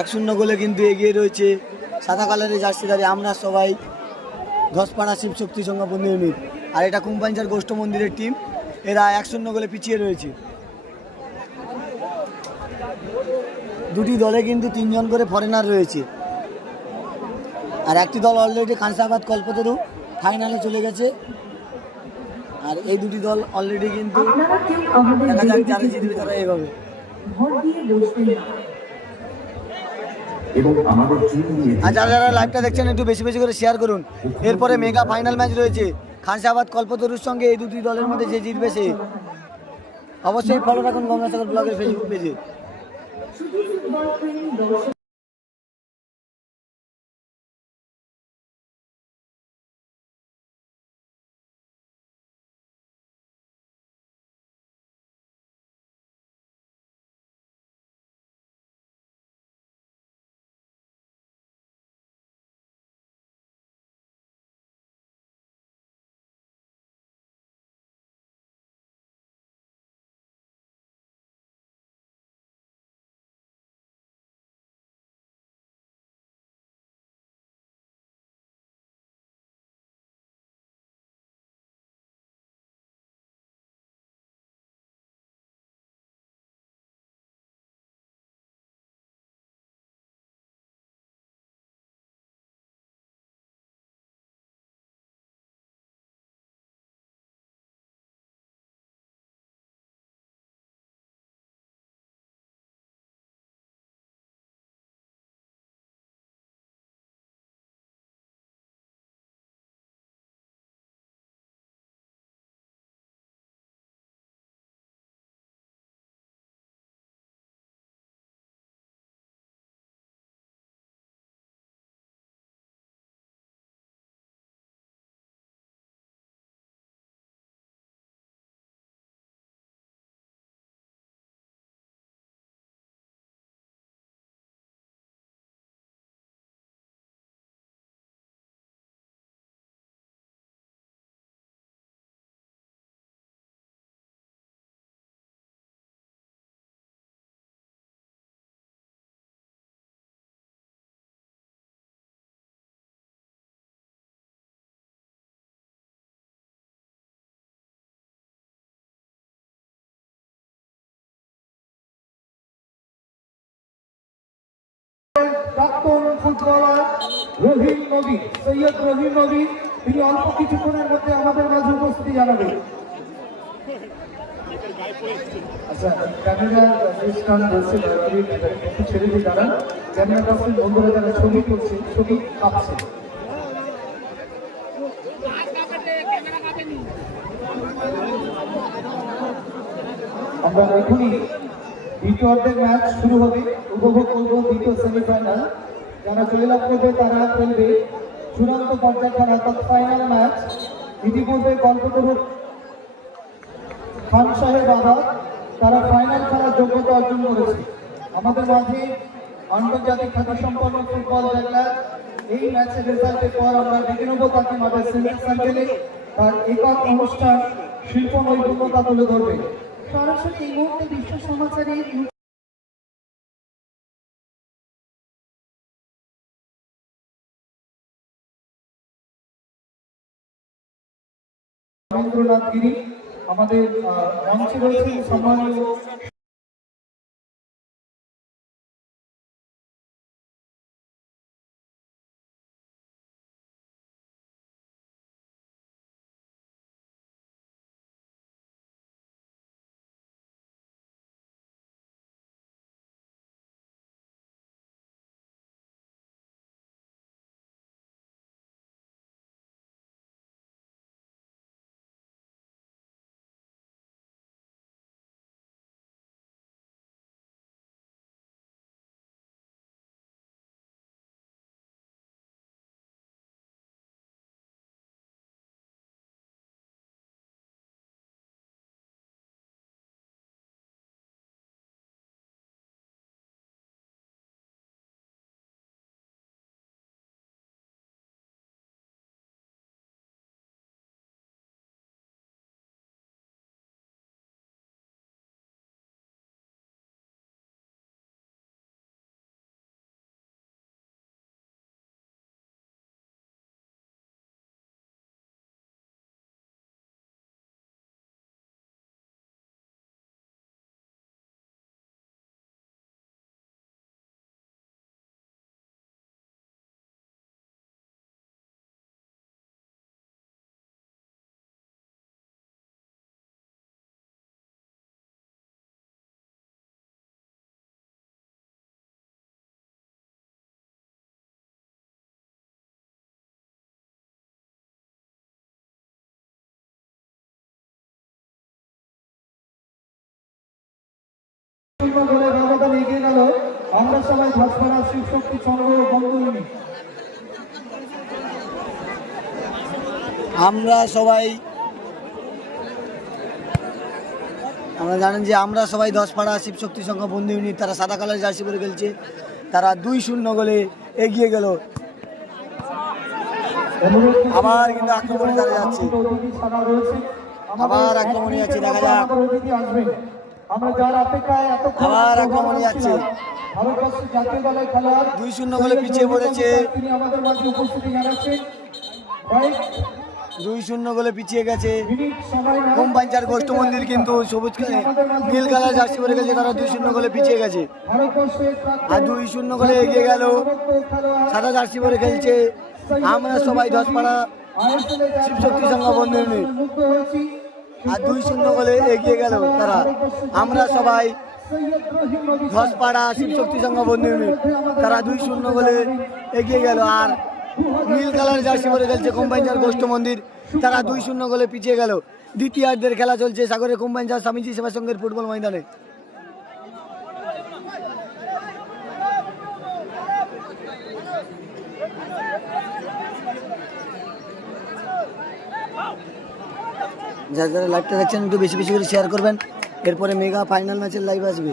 1-0 গোলে কিন্তু এগিয়ে রয়েছে সাদা কালারের জার্সিধারী আমরা সবাই ধসপাড়া শিবশক্তি সংঘ বন্ধু ইউনিট। আর এটা কোম্পানিচার গোষ্ঠ মন্দিরের টিম, এরা 1-0 গোলে পিছিয়ে রয়েছে। দুটি দলে কিন্তু 3 জন করে ফরেনার রয়েছে। আর একটি দল অলরেডি খানসাবাদ কল্পতরু ফাইনালে চলে গেছে। আর এই দুটি দল অলরেডি কিন্তু দেখা যাক যারা জিতবে তারা এভাবে আর যারা যারা লাইভটা দেখছেন একটু বেশি বেশি করে শেয়ার করুন। এরপরে মেগা ফাইনাল ম্যাচ রয়েছে খানসাবাদ কল্পতরুর সঙ্গে। এই দুটি দলের মধ্যে যে জিতবে সে অবশ্যই ফলো রাখুন গঙ্গাসাগর ব্লগের ফেসবুক পেজে। প্রাক্তন ফুটবলার রহিম নবী, সৈয়দ রহিম নবী, তিনি অল্প কিছুক্ষণের মধ্যে আমাদের মাঝে উপস্থিতি জানাবেন। আচ্ছা, ক্যামেরার স্ট্যান্ড রয়েছে, একটু ছেড়ে দিয়ে দাঁড়ান। ক্যামেরা পার্সন বন্ধুরা যারা ছবি করছে, ছবি কাঁপছে। আমরা এখনই দ্বিতীয় অর্ধের ম্যাচ শুরু হবে, উপভোগ করবো দ্বিতীয় সেমিফাইনাল। যারা জয়লাভ করবে তারা খেলবে চূড়ান্ত পর্যায়ে খেলা অর্থাৎ ফাইনাল ম্যাচ। ইতিপূর্বে কল্পতরু খান সাহেব আবাদ তারা ফাইনাল খেলার যোগ্যতা অর্জন করেছে। আমাদের মাঝে আন্তর্জাতিক খ্যাতি সম্পন্ন ফুটবল খেলার এই ম্যাচের রেজাল্টের পর আমরা ডেকে নেব তাকে আমাদের সিনিয়র সার্কেলে তার একক অনুষ্ঠান শিল্প নৈপুণ্যতা তুলে ধরবে। সরাসরি এই মুহূর্তে বিশ্ব সমাচারের রবীন্দ্রনাথ গিরি আমাদের মঞ্চে রয়েছে সম্মানীয় বলে ব্যবধান এগিয়ে গেল আমরা সবাই ঘাসপাড়া শিবশক্তি চন্দ্র বন্ধুনি। আমরা জানেন যে আমরা সবাই 10পাড়া শিবশক্তি সংঘ বন্ধু ইউনিট, তারা সাদা কালার জার্সি পরে খেলছে, তারা 2-0 গোলে এগিয়ে গেল। আবার কিন্তু আক্রমণে তারা যাচ্ছে, আবার আক্রমণে যাচ্ছে, দেখা যাক আমরা যার অপেক্ষায় আবার আক্রমণে যাচ্ছে। ভারতবর্ষের জাতীয় দলের খেলোয়াড় 2-0 গোলে পিছিয়ে পড়েছে, তিনি আমাদের মাঝে উপস্থিতি জানাচ্ছেন। 2-0 গোলে পিছিয়ে গেছে কোম্পাঞ্চার গোষ্ঠ মন্দির, কিন্তু সবুজ নীল কালার জার্সি পরে গেছে, তারা 2-0 গোলে পিছিয়ে গেছে। আর 2-0 গোলে এগিয়ে গেল সাদা জার্সি পরে খেলছে আমরা সবাই 10পাড়া শিবশক্তি সংঘ বন্ধু ইউনিট। আর 2-0 গোলে এগিয়ে গেল তারা আমরা সবাই 10পাড়া শিবশক্তি সংঘ বন্ধু ইউনিট, তারা 2-0 গোলে এগিয়ে গেল। আর নীল কালার জার্সি পরে খেলছে কোম্পাঞ্চার গোষ্ঠ মন্দির, তারা 2-0 গোলে পিছিয়ে গেল। দ্বিতীয়ার্ধের খেলা চলছে সাগরের কোম্পাঞ্চার স্বামীজি সেবা সংঘের ফুটবল ময়দানে। যারা যারা লাইভটা দেখছেন একটু বেশি বেশি করে শেয়ার করবেন, এরপরে মেগা ফাইনাল ম্যাচের লাইভ আসবে।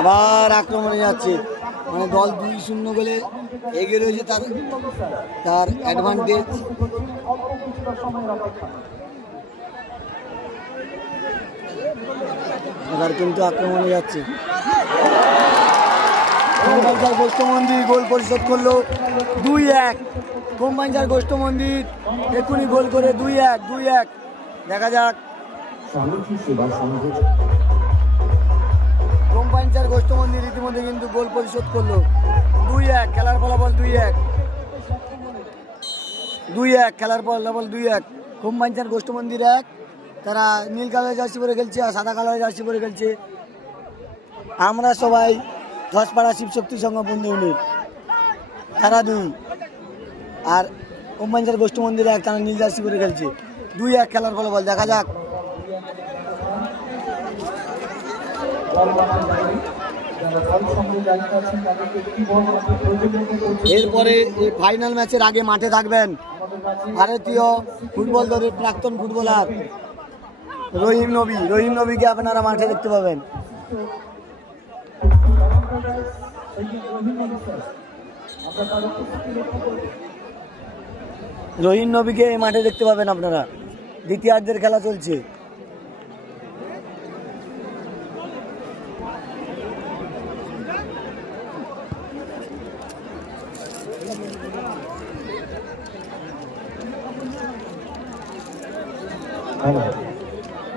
আবার আক্রমণে যাচ্ছে, মানে দল 2-0 গোলে এগিয়ে রয়েছে, তার অ্যাডভান্টেজ। এবার কিন্তু আক্রমণে যাচ্ছে কোম্পাঞ্চার গোষ্ঠ মন্দির, গোল পরিশোধ করলো 2-1। কোম্পাঞ্চার গোষ্ঠ মন্দির এক্ষুনি গোল করে 2-1। দেখা যাক কোম্পাঞ্চার গোষ্ঠ মন্দির ইতিমধ্যে কিন্তু গোল পরিশোধ করলো 2-1। খেলার ফলাফল 2-1 খেলার ফলাফল 2-1। কোম্পাঞ্চার গোষ্ঠ মন্দির 1, তারা নীল কালার জার্সি পরে খেলছে আর সাদা কালার জার্সি পরে খেলছে আমরা সবাই 10পাড়া শিবশক্তি সংঘ বন্ধু ইউনিট। তারা 2, আর কোম্পাঞ্চার গোষ্ঠী মন্দিরে 1, তারা নীল জার্সি করে খেলছে। 2-1 খেলার ফলাফল, দেখা যাক। এরপরে এই ফাইনাল ম্যাচের আগে মাঠে থাকবেন ভারতীয় ফুটবল দলের প্রাক্তন ফুটবলার রহিম নবী। রহিম নবীকে আপনারা মাঠে দেখতে পাবেন। রহিম নবীকে এই মাঠে দেখতে পাবেন আপনারা। দ্বিতীয়ার্ধের খেলা চলছে।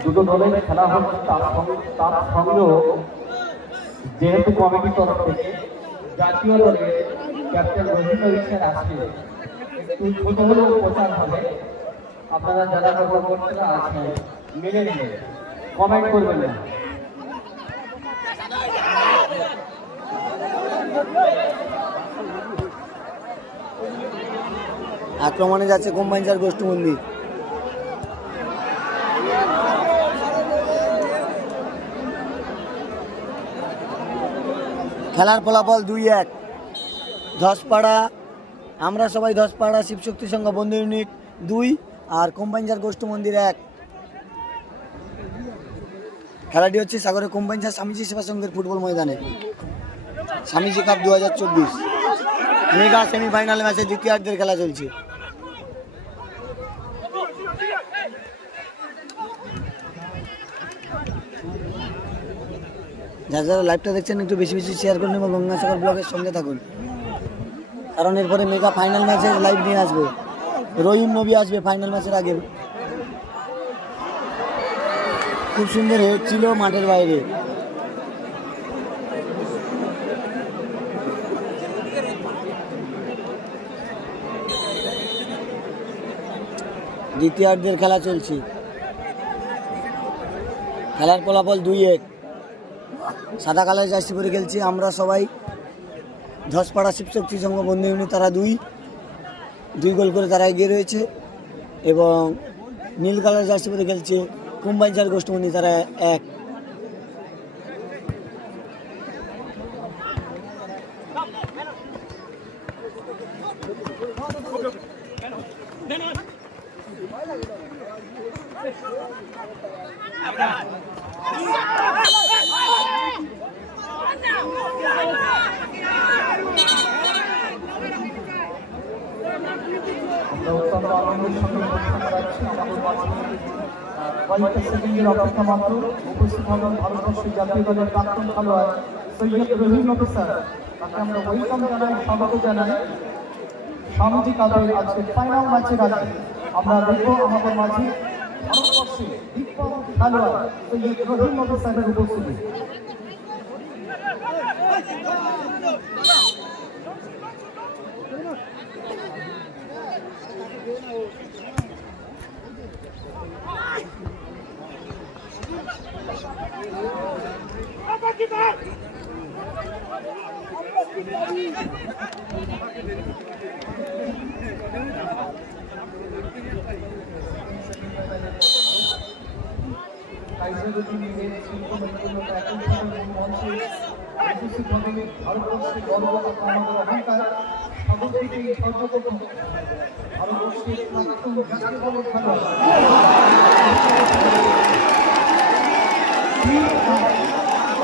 দুটো দলের খেলা হচ্ছে, তার সঙ্গেও যেহেতু কমিটির তরফ থেকে জাতীয় দলের ক্যাপ্টেন রহিম স্যার আসবে, একটু ছোট হলেও প্রচার হবে। আপনারা যারা কর্মকর্তারা আছেন মেনে নিয়ে কমেন্ট করবেন না। আক্রমণে যাচ্ছে কোম্পাঞ্চার গোষ্ঠী মন্দির। খেলার ফলাফল 2-1। ধসপাড়া, আমরা সবাই ধসপাড়া শিবশক্তি সংঘ বন্ধু ইউনিট 2 আর কোম্পাঞ্চার গোষ্ঠী মন্দির 1। খেলাটি হচ্ছে সাগরের কোম্পাঞ্চার স্বামীজি সেবা সংঘের ফুটবল ময়দানে। স্বামীজি কাপ 2024 মেগা সেমিফাইনাল ম্যাচে দ্বিতীয়ার্ধের খেলা চলছে। যারা যারা লাইভটা দেখছেন একটু বেশি বেশি শেয়ার করুন এবং গঙ্গাসাগর ব্লগের সঙ্গে থাকুন, কারণ এরপরে মেগা ফাইনাল ম্যাচের লাইভ নিয়ে আসবো। রহিম নবী আসবে ফাইনাল ম্যাচের আগে। খুব সুন্দর হেড ছিল মাঠের বাইরে। দ্বিতীয়ার্ধের খেলা চলছে। খেলার ফলাফল 2-1। সাদা কালার জার্সি পরে খেলছি আমরা সবাই ধসপাড়া শিবশক্তি সংঘ বন্ধু ইউনিট, তারা 2 গোল করে তারা এগিয়ে রয়েছে। এবং নীল কালার জার্সি পরে খেলছে কোম্পাঞ্চার গোষ্ঠী মন্দির, তারা 1। অত্যন্ত আনন্দের সঙ্গে ঘোষণা করাচ্ছি আমাদের মাঝে কয়েকটা সেকেন্ডের অপেক্ষা মাত্র উপস্থিত হবেন ভারতবর্ষের জাতীয় দলের প্রাক্তন খেলোয়াড় সৈয়দ রহিম নবী স্যার। তাকে আমরা ওয়েলকাম জানাই, স্বাগত জানাই স্বামীজি কাপের আজকে ফাইনাল ম্যাচের আগে। আমরা দেখব আমাদের মাঝে ভারতবর্ষের দিগ্গজ খেলোয়াড় সৈয়দ রহিম নবী স্যারের উপস্থিতি। ভারতবর্ষের গর্ব, আমাদের অহংকার, সকলকে সহ্য করতে হবে। ভারতবর্ষের প্রাক্তন জাতীয় দলের খেলোয়াড়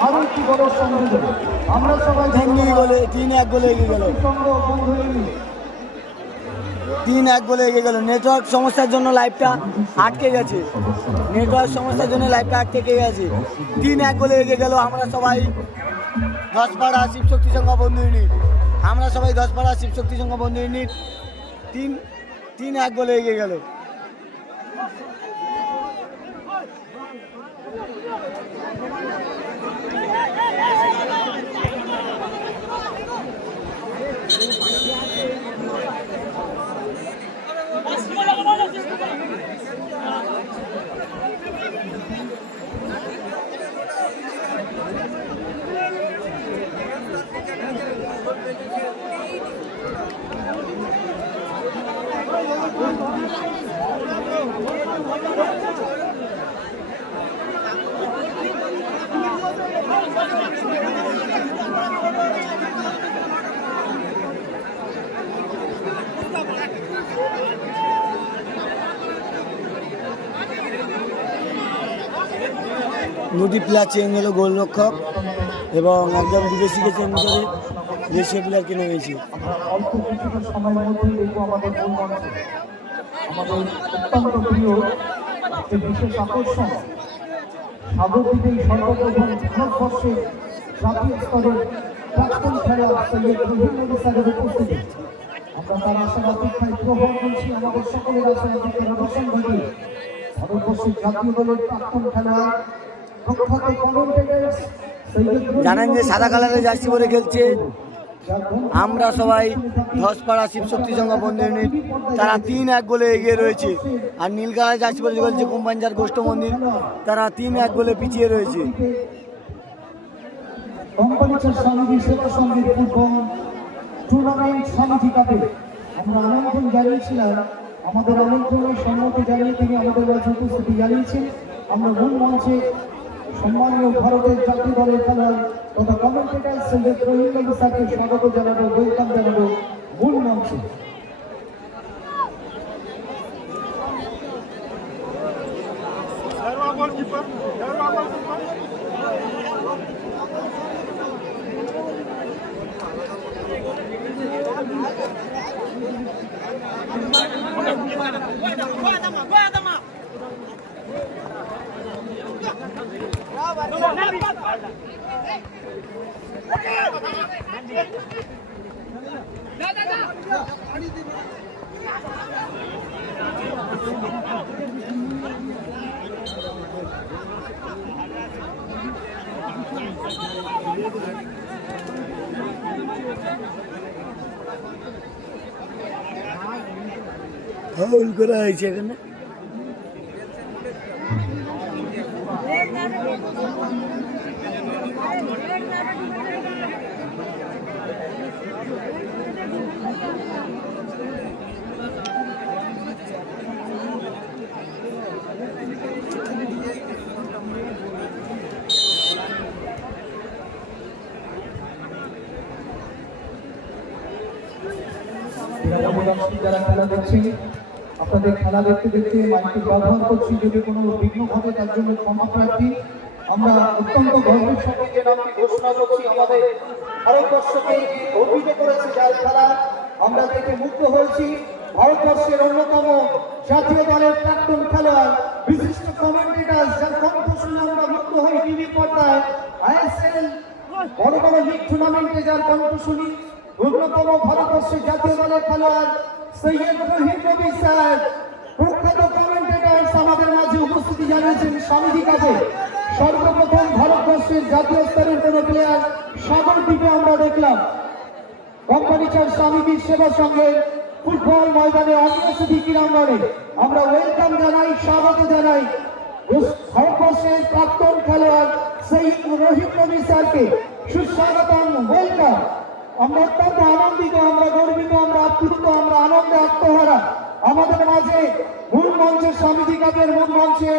আরো একটি বড় সংযোজন। আমরা সবাই 3-1 গোলে এগিয়ে গেল। 3-1 গোলে এগিয়ে গেল। নেটওয়ার্ক সমস্যার জন্য লাইভটা আটকে গেছে। 3-1 গোলে এগিয়ে গেল। আমরা সবাই ধসপাড়া শিবশক্তি সংঘ বন্ধু ইউনিট, 3-1 গোলে এগিয়ে গেল। দুটি প্লেয়ার চেঞ্জ হলো, গোলরক্ষক এবং একজন বিদেশিকে চেঞ্জ করে দেশীয় প্লেয়ার কিনে নিয়েছি। আমরা অল্প কিছুটা সময়ের মধ্যেই দেখবো আমাদের মূল মঞ্চে আমাদের অত্যন্ত প্রিয় একটি বিশেষ আকর্ষণ সাগরদ্বীপে সর্বপ্রথম ভারতবর্ষের জাতীয় স্তরের প্রাক্তন খেলোয়াড় সৈয়দ রহিম নবী স্যারের উপস্থিতি। আমরা তার আশার অপেক্ষায় গ্রহণ করছি আমাদের সকলের আশার অপেক্ষায় অবসান ঘটিয়ে ভারতবর্ষের জাতীয় দলের প্রাক্তন খেলোয়াড় প্রখ্যাত কমেন্টেটর সৈয়দ জানেন যে সাদা কালারের জার্সি পরে খেলছে আমরা সবাই ধসপাড়া শিবশক্তি সংঘ বন্ধু ইউনিট, তারা 3-1 গোলে এগিয়ে রয়েছে। আর নীল কালারের জার্সি পরে খেলছে কোম্পাঞ্জার গোষ্ঠ মন্দির, তারা 3-1 গোলে পিছিয়ে রয়েছে। কোম্পানিচার সমিতি সেবা সঙ্গীত ফুটবল টুর্নামেন্ট সমিতি কাপে আমরা আমন্ত্রণ জানিয়েছিলাম, আমাদের আমন্ত্রণের সম্মতি জানিয়ে তিনি আমাদের মাঝে উপস্থিতি জানিয়েছেন। আমরা মূল মঞ্চে সম্মানীয় ভারতের জাতীয় দলের খেলোয়াড় তথা কমেন্টেটর সৈয়দ রহিম নবী স্যারকে স্বাগত জানাবো, ওয়েলকাম জানাবো মূল মঞ্চে। ফাউল করা হয়েছে এখানে। যারা খেলা দেখছেন আপনাদের খেলা দেখতে দেখতে মাইকটি ব্যবহার করছি, যদি কোনো বিঘ্ন ঘটে তার জন্য ক্ষমা প্রার্থী। আমরা অত্যন্ত গর্বের সঙ্গে যে নামটি ঘোষণা করছি আমাদের ভারতবর্ষকে গর্বিত করেছে যার খেলা আমরা দেখে মুগ্ধ হয়েছি। ভারতবর্ষের অন্যতম জাতীয় দলের প্রাক্তন খেলোয়াড় বিশিষ্ট কমেন্টেটর যার কণ্ঠ শুনে আমরা মুগ্ধ হই টিভি পর্দায়, আইএসএল বড় বড় লিগ টুর্নামেন্টে যার কণ্ঠ শুনি, অন্যতম ভারতবর্ষের জাতীয় দলের খেলোয়াড় সৈয়দ রহিম নবী স্যার প্রখ্যাত কমেন্টেটর আমাদের মাঝে উপস্থিতি জানিয়েছেন সমিতি কাপে। সর্বপ্রথম ভারতবর্ষের জাতীয় স্তরের কোন প্লেয়ার সাগরদ্বীপে আমরা দেখলাম। কোম্পানিচার সমিতির সেবা সঙ্গে ফুটবল ময়দানে অগ্রসতি ক্রীড়াঙ্গনে আমরা ওয়েলকাম জানাই, স্বাগত জানাই ভারতবর্ষের প্রাক্তন খেলোয়াড় সৈয়দ রহিম নবী স্যারকে সুস্বাগতম, ওয়েলকাম। আমরা অত্যন্ত আনন্দিত, আমরা গর্বিত, আমরা আপ্লুত, আমরা আনন্দে আত্মহারা। আমাদের মাঝে মূল মঞ্চের সমিতি কাপের মূল মঞ্চে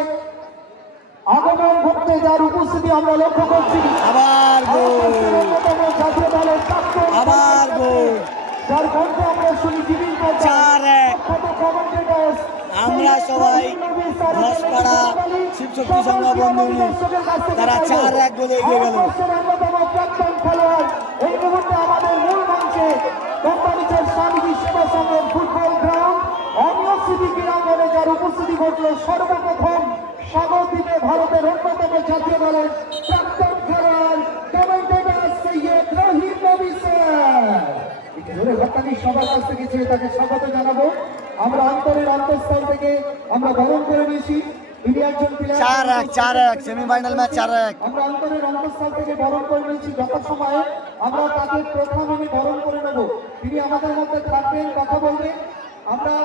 আগমন ঘটতে যার উপস্থিতি আমরা লক্ষ্য করছি। আবার গোল, অন্যতম জাতীয় দলের প্রাক্তন আবার গোল, যার কণ্ঠ আমরা শুনি টিভি পর্দায়, 4-1। আমরা সবাই ঘোষপাড়া শিবশক্তি সংঘ বন্ধু ইউনিট, তারা 4-1 গোলে এগিয়ে গেল। অন্যতম প্রাক্তন খেলোয়াড় এই মুহূর্তে আমাদের মূল মঞ্চে কোম্পানিচার সমিতি সেবা সংঘের ফুটবল গ্রাউন্ড অগ্রসতি ক্রীড়াঙ্গনে যার উপস্থিতি ঘটল সর্বপ্রথম সাগরদ্বীপে ভারতের অন্যতম জাতীয় দলের প্রাক্তন খেলোয়াড় কমেন্টেটর সৈয়দ রহিম নবী স্যার। জোরে হাততালি সবার কাছ থেকে চেয়ে তাকে স্বাগত জানাবো। আমরা অন্তরের অন্তঃস্থল থেকে আমরা বরণ করে নিয়েছি, তিনি একজন প্লেয়ার। 4-1 semifinal match 4-1। আমরা অন্তরের অন্তঃস্থল থেকে বরণ করে নিয়েছি, যথাসময়ে আমরা তাকে প্রথমে বরণ করে নেব। তিনি আমাদের মধ্যে থাকবেন, কথা বলবেন। আমরা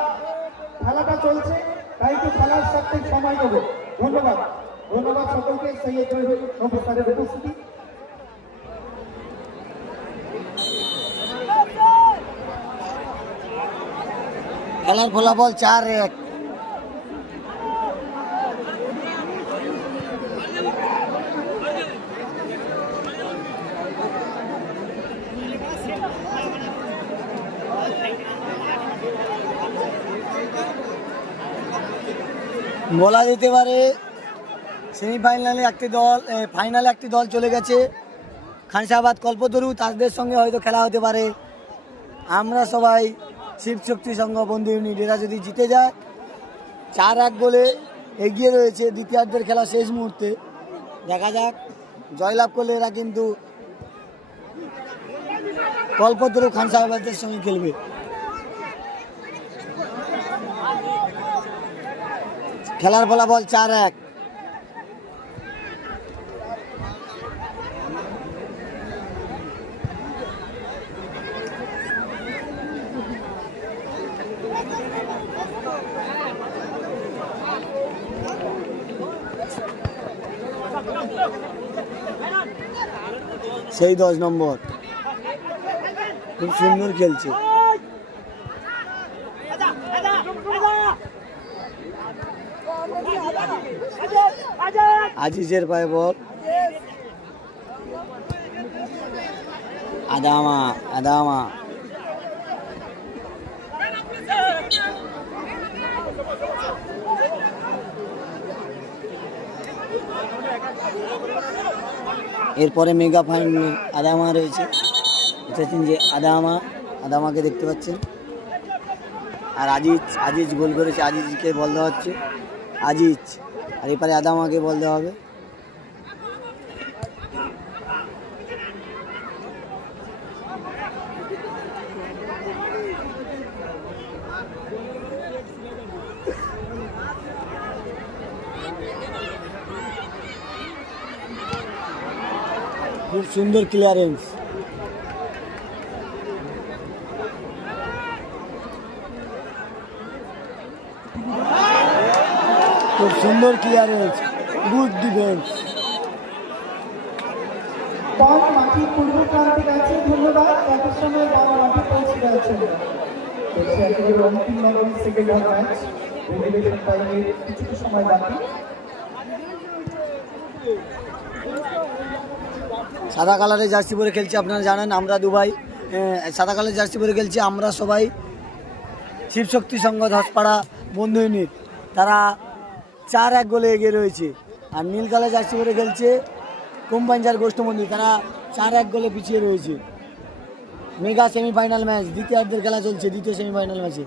খেলাটা চলছে তাই একটু খেলার সাথে সময় দেবো। ধন্যবাদ, ধন্যবাদ সকলকে। সৈয়দ রহিম নবী স্যারের উপস্থিতি। খেলার ফলাফল 4-1। বলা যেতে পারে সেমিফাইনালে একটি দল ফাইনালে একটি দল চলে গেছে খানসাবাদ কল্পতরু, তাদের সঙ্গে হয়তো খেলা হতে পারে আমরা সবাই শিবশক্তি সংঘ বন্ধু ইউনিট। এরা যদি জিতে যায় 4-1 গোলে এগিয়ে রয়েছে দ্বিতীয়ার্ধের খেলা শেষ মুহূর্তে। দেখা যাক, জয়লাভ করলে এরা কিন্তু কল্পতরু খানসাবাদের সঙ্গে খেলবে। খেলার ফলাফল 4-1। সেই 10 নম্বর খুব সুন্দর খেলছে। আজিজের পায়ে বল, আদামা আদামা এরপরে মেগা ফাইনাল আদামা রয়েছে। দেখছেন যে আদামাকে দেখতে পাচ্ছেন, আর আজিজ গোল করেছে। আজিজকে বল দেওয়া হচ্ছে, আজিজ, আর এপারে আদামাকে বল দেওয়া হবে। খুব সুন্দর ক্লিয়ারেন্স, খুব সুন্দর ক্লিয়ারেন্স, গুড ডিফেন্স। বল মাটি পূর্ব প্রান্তে গেছে, ধন্যবাদ। একই সময় বল মাঠে পৌঁছে গেছে। একেবারে অন্তিম লগ্নে সেকেন্ড হাফ ম্যাচ, রেগুলেশন টাইমের কিছুটা সময় বাকি। সাদা কালারের জার্সি পরে খেলছি, আপনারা জানেন আমরা দুবাই সাদা কালারের জার্সি পরে খেলছি আমরা সবাই শিবশক্তি সংঘ ধসপাড়া বন্ধু ইউনিট। তারা 4-1 গোলে এগিয়ে রয়েছে। আর নীল কালার জার্সি পরে খেলছে কোম্পাঞ্জার গোষ্ঠ মন্দির, তারা 4-1 গোলে পিছিয়ে রয়েছে। মেগা সেমিফাইনাল ম্যাচ, দ্বিতীয়ার্ধের খেলা চলছে, দ্বিতীয় সেমিফাইনাল ম্যাচে।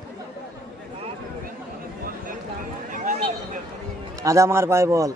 আদামার পায়ে বল,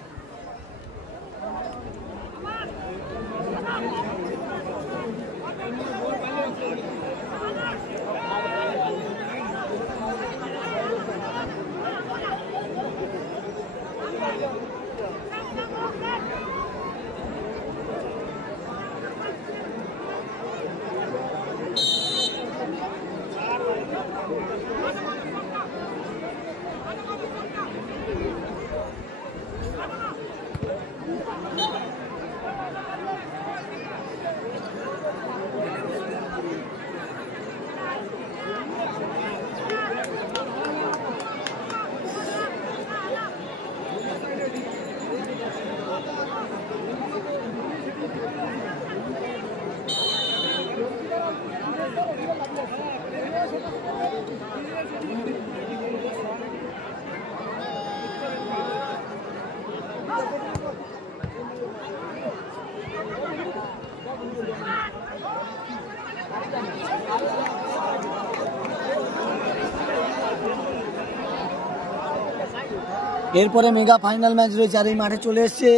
এরপরে মেগা ফাইনাল ম্যাচ রয়েছে। আর এই মাঠে চলে এসছে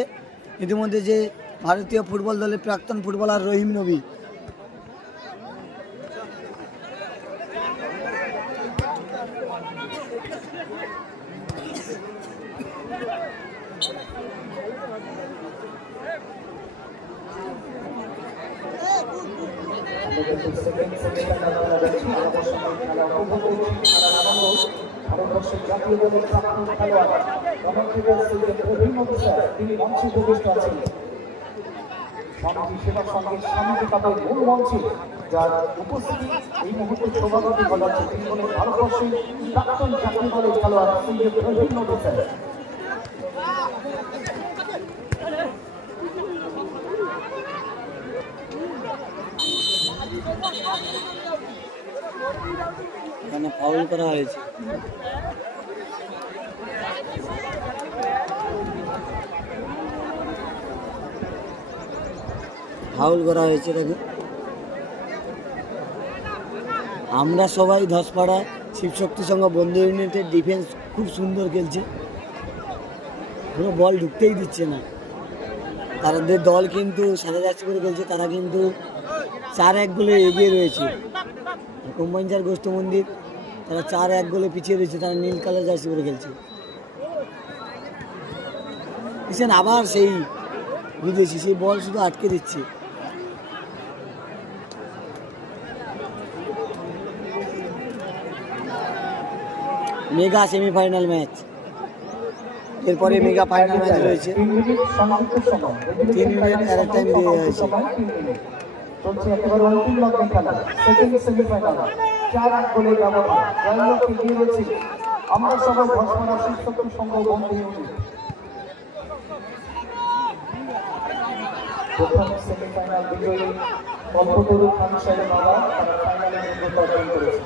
ইতিমধ্যে যে ভারতীয় ফুটবল দলের প্রাক্তন ফুটবলার রহিম নবী। ভারতবর্ষের জাতীয় দলের প্রাক্তন খেলোয়াড় রহিম নবী স্যার, তিনি মঞ্চে উপবিষ্ট আছেন। স্বামীজি সেবা সঙ্গে স্বামীজি কাপের মূল মঞ্চে, যার উপস্থিতি এই মুহূর্তে সভাপতি বলাচ্ছে তিনি হলেন ভারতবর্ষের প্রাক্তন জাতীয় দলের খেলোয়াড় রহিম নবী স্যার। এখানে ফাউল করা হয়েছে। ফাউল করা হয়েছে তাকে। আমরা সবাই ধসপাড়া শিবশক্তি সংঘ বন্ধু ইউনিটের ডিফেন্স খুব সুন্দর খেলছে, কোনো বল ঢুকতেই দিচ্ছে না। তাদের দল কিন্তু সাদা জার্সি করে খেলছে, তারা কিন্তু 4-1 গোলে এগিয়ে রয়েছে। কোম্পাঞ্চার গোষ্ঠ মন্দির তারা 4-1 গোলে পিছিয়ে রয়েছে, তারা নীল কালার জার্সি করে খেলছে। আবার সেই বিদেশি সেই বল শুধু আটকে দিচ্ছে। মেগা সেমিফাইনাল ম্যাচ, এরপরে মেগা ফাইনাল ম্যাচ রয়েছে। 3 মিনিট অ্যাড টাইম দিয়ে হয়েছে। চলছে একেবারে অন্তিম লগ্নের খেলা, সেকেন্ড সেমিফাইনাল। 4-1 গোলে ব্যবধান, জয়লক্ষ্যে এগিয়ে রয়েছে আমরা সবাই ধসপাড়া শিবশক্তি সংঘ বন্ধু ইউনিট। প্রথম সেমিফাইনাল বিজয়ী কল্পতরু খান সাহেব বাবা তারা ফাইনালে যোগ্যতা অর্জন করেছে।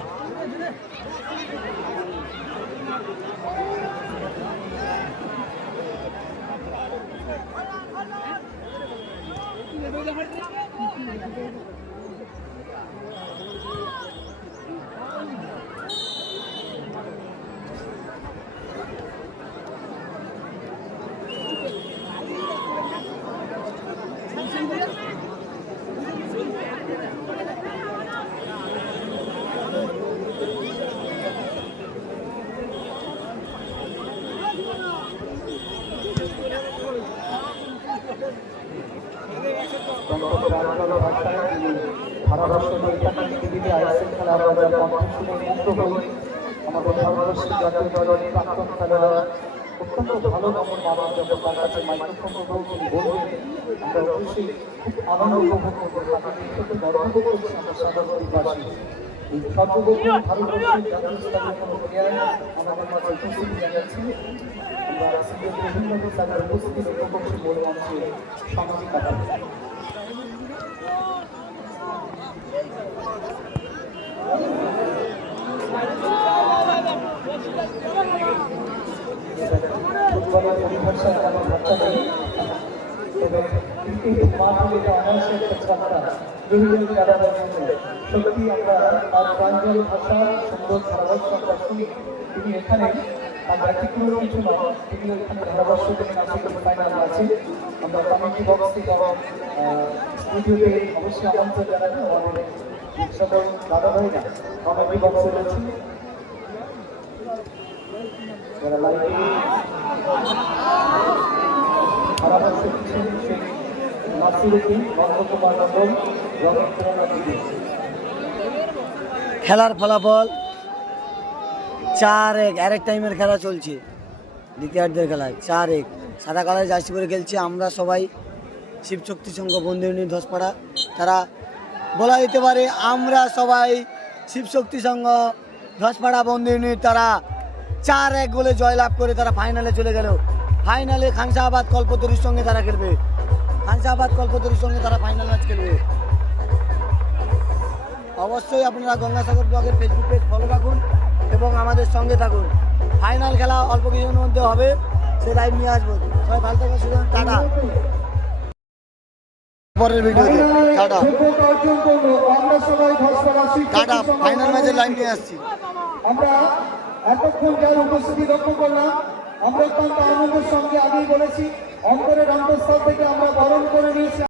আমাদের ভারতবর্ষের জাতীয় দলের প্রাক্তন খেলোয়াড় অত্যন্ত ভালো নম্বর মানুষ, যখন তার কাছে মাইক্রোফোন বলবেন আমরা অবশ্যই খুব আনন্দ উপভোগ করবো, তাকে নিয়ে গর্ব করছি আমরা সাধারণবাসী। এই সর্বপ্রথম ভারতবর্ষের জাতীয় স্তরের কোনো প্লেয়ার আমাদের মাঝে উপস্থিতি জানাচ্ছি। আমরা সিনিয়র বিভিন্ন তাদের উপস্থিতি লক্ষ্য করছি বলে মঞ্চে সামাজিকতা। ফুটবলের পরিভাষায় আমার ভাষা নেই, তবে ক্রিকেট মাঠ হলে এটা অনায়াসের একটা ছাত্রা বিভিন্ন ক্যাডারের মধ্যে সত্যি আমরা তার প্রাঞ্জল ভাষা সুন্দর ধারাভাষ্য আমরা শুনি। তিনি এখানে তার ব্যতিক্রম কিছু নয়, তিনি এখানে ধারাভাষ্য থেকে নাসিকের ফাইনাল আছে। আমরা কমিটি বক্স থেকে স্টুডিওতে অবশ্যই আমন্ত্রণ জানাবেন আমাদের সকল দাদা ভাইরা কমিটি বক্সে রয়েছে, যারা লাইভে ধারাভাষ্য দিচ্ছেন সেই নাসিরুদ্দিন বঙ্গকুমার মন্ডল, রবীন্দ্রনাথ দিদি। খেলার ফলাফল 4-1, আরেক টাইমের খেলা চলছে। দ্বিতীয়ার্ধের খেলায় 4-1 সাদা কালার জার্সি করে খেলছে আমরা সবাই শিবশক্তি সংঘ বন্ধু ইউনিট ধসপাড়া। তারা বলা যেতে পারে আমরা সবাই শিবশক্তি সংঘ ধসপাড়া বন্ধু ইউনিট তারা 4-1 গোলে জয়লাভ করে তারা ফাইনালে চলে গেল। ফাইনালে খানসাহাবাদ কল্পতরুর সঙ্গে তারা খেলবে, খানসাহাবাদ কল্পতরুর সঙ্গে তারা ফাইনাল ম্যাচ খেলবে। অবশ্যই আপনারা গঙ্গাসাগর ব্লগের ফেসবুক পেজ ফলো রাখুন এবং আমাদের সঙ্গে থাকুন। ফাইনাল খেলা অল্প কিছুদিনের মধ্যে হবে, সে লাইভ নিয়ে আসবো। সবাই ভালো থাকবেন, সুতরাং টাটা। পরের ভিডিওতে টাটা টাটা, ফাইনাল ম্যাচের লাইভ নিয়ে আসছি। আমরা এতক্ষণ যার উপস্থিতি লক্ষ্য করলাম, আমরা অত্যন্ত আনন্দের সঙ্গে আগেই বলেছি অন্তরের অন্তঃস্থল থেকে আমরা বরণ করে নিয়েছি।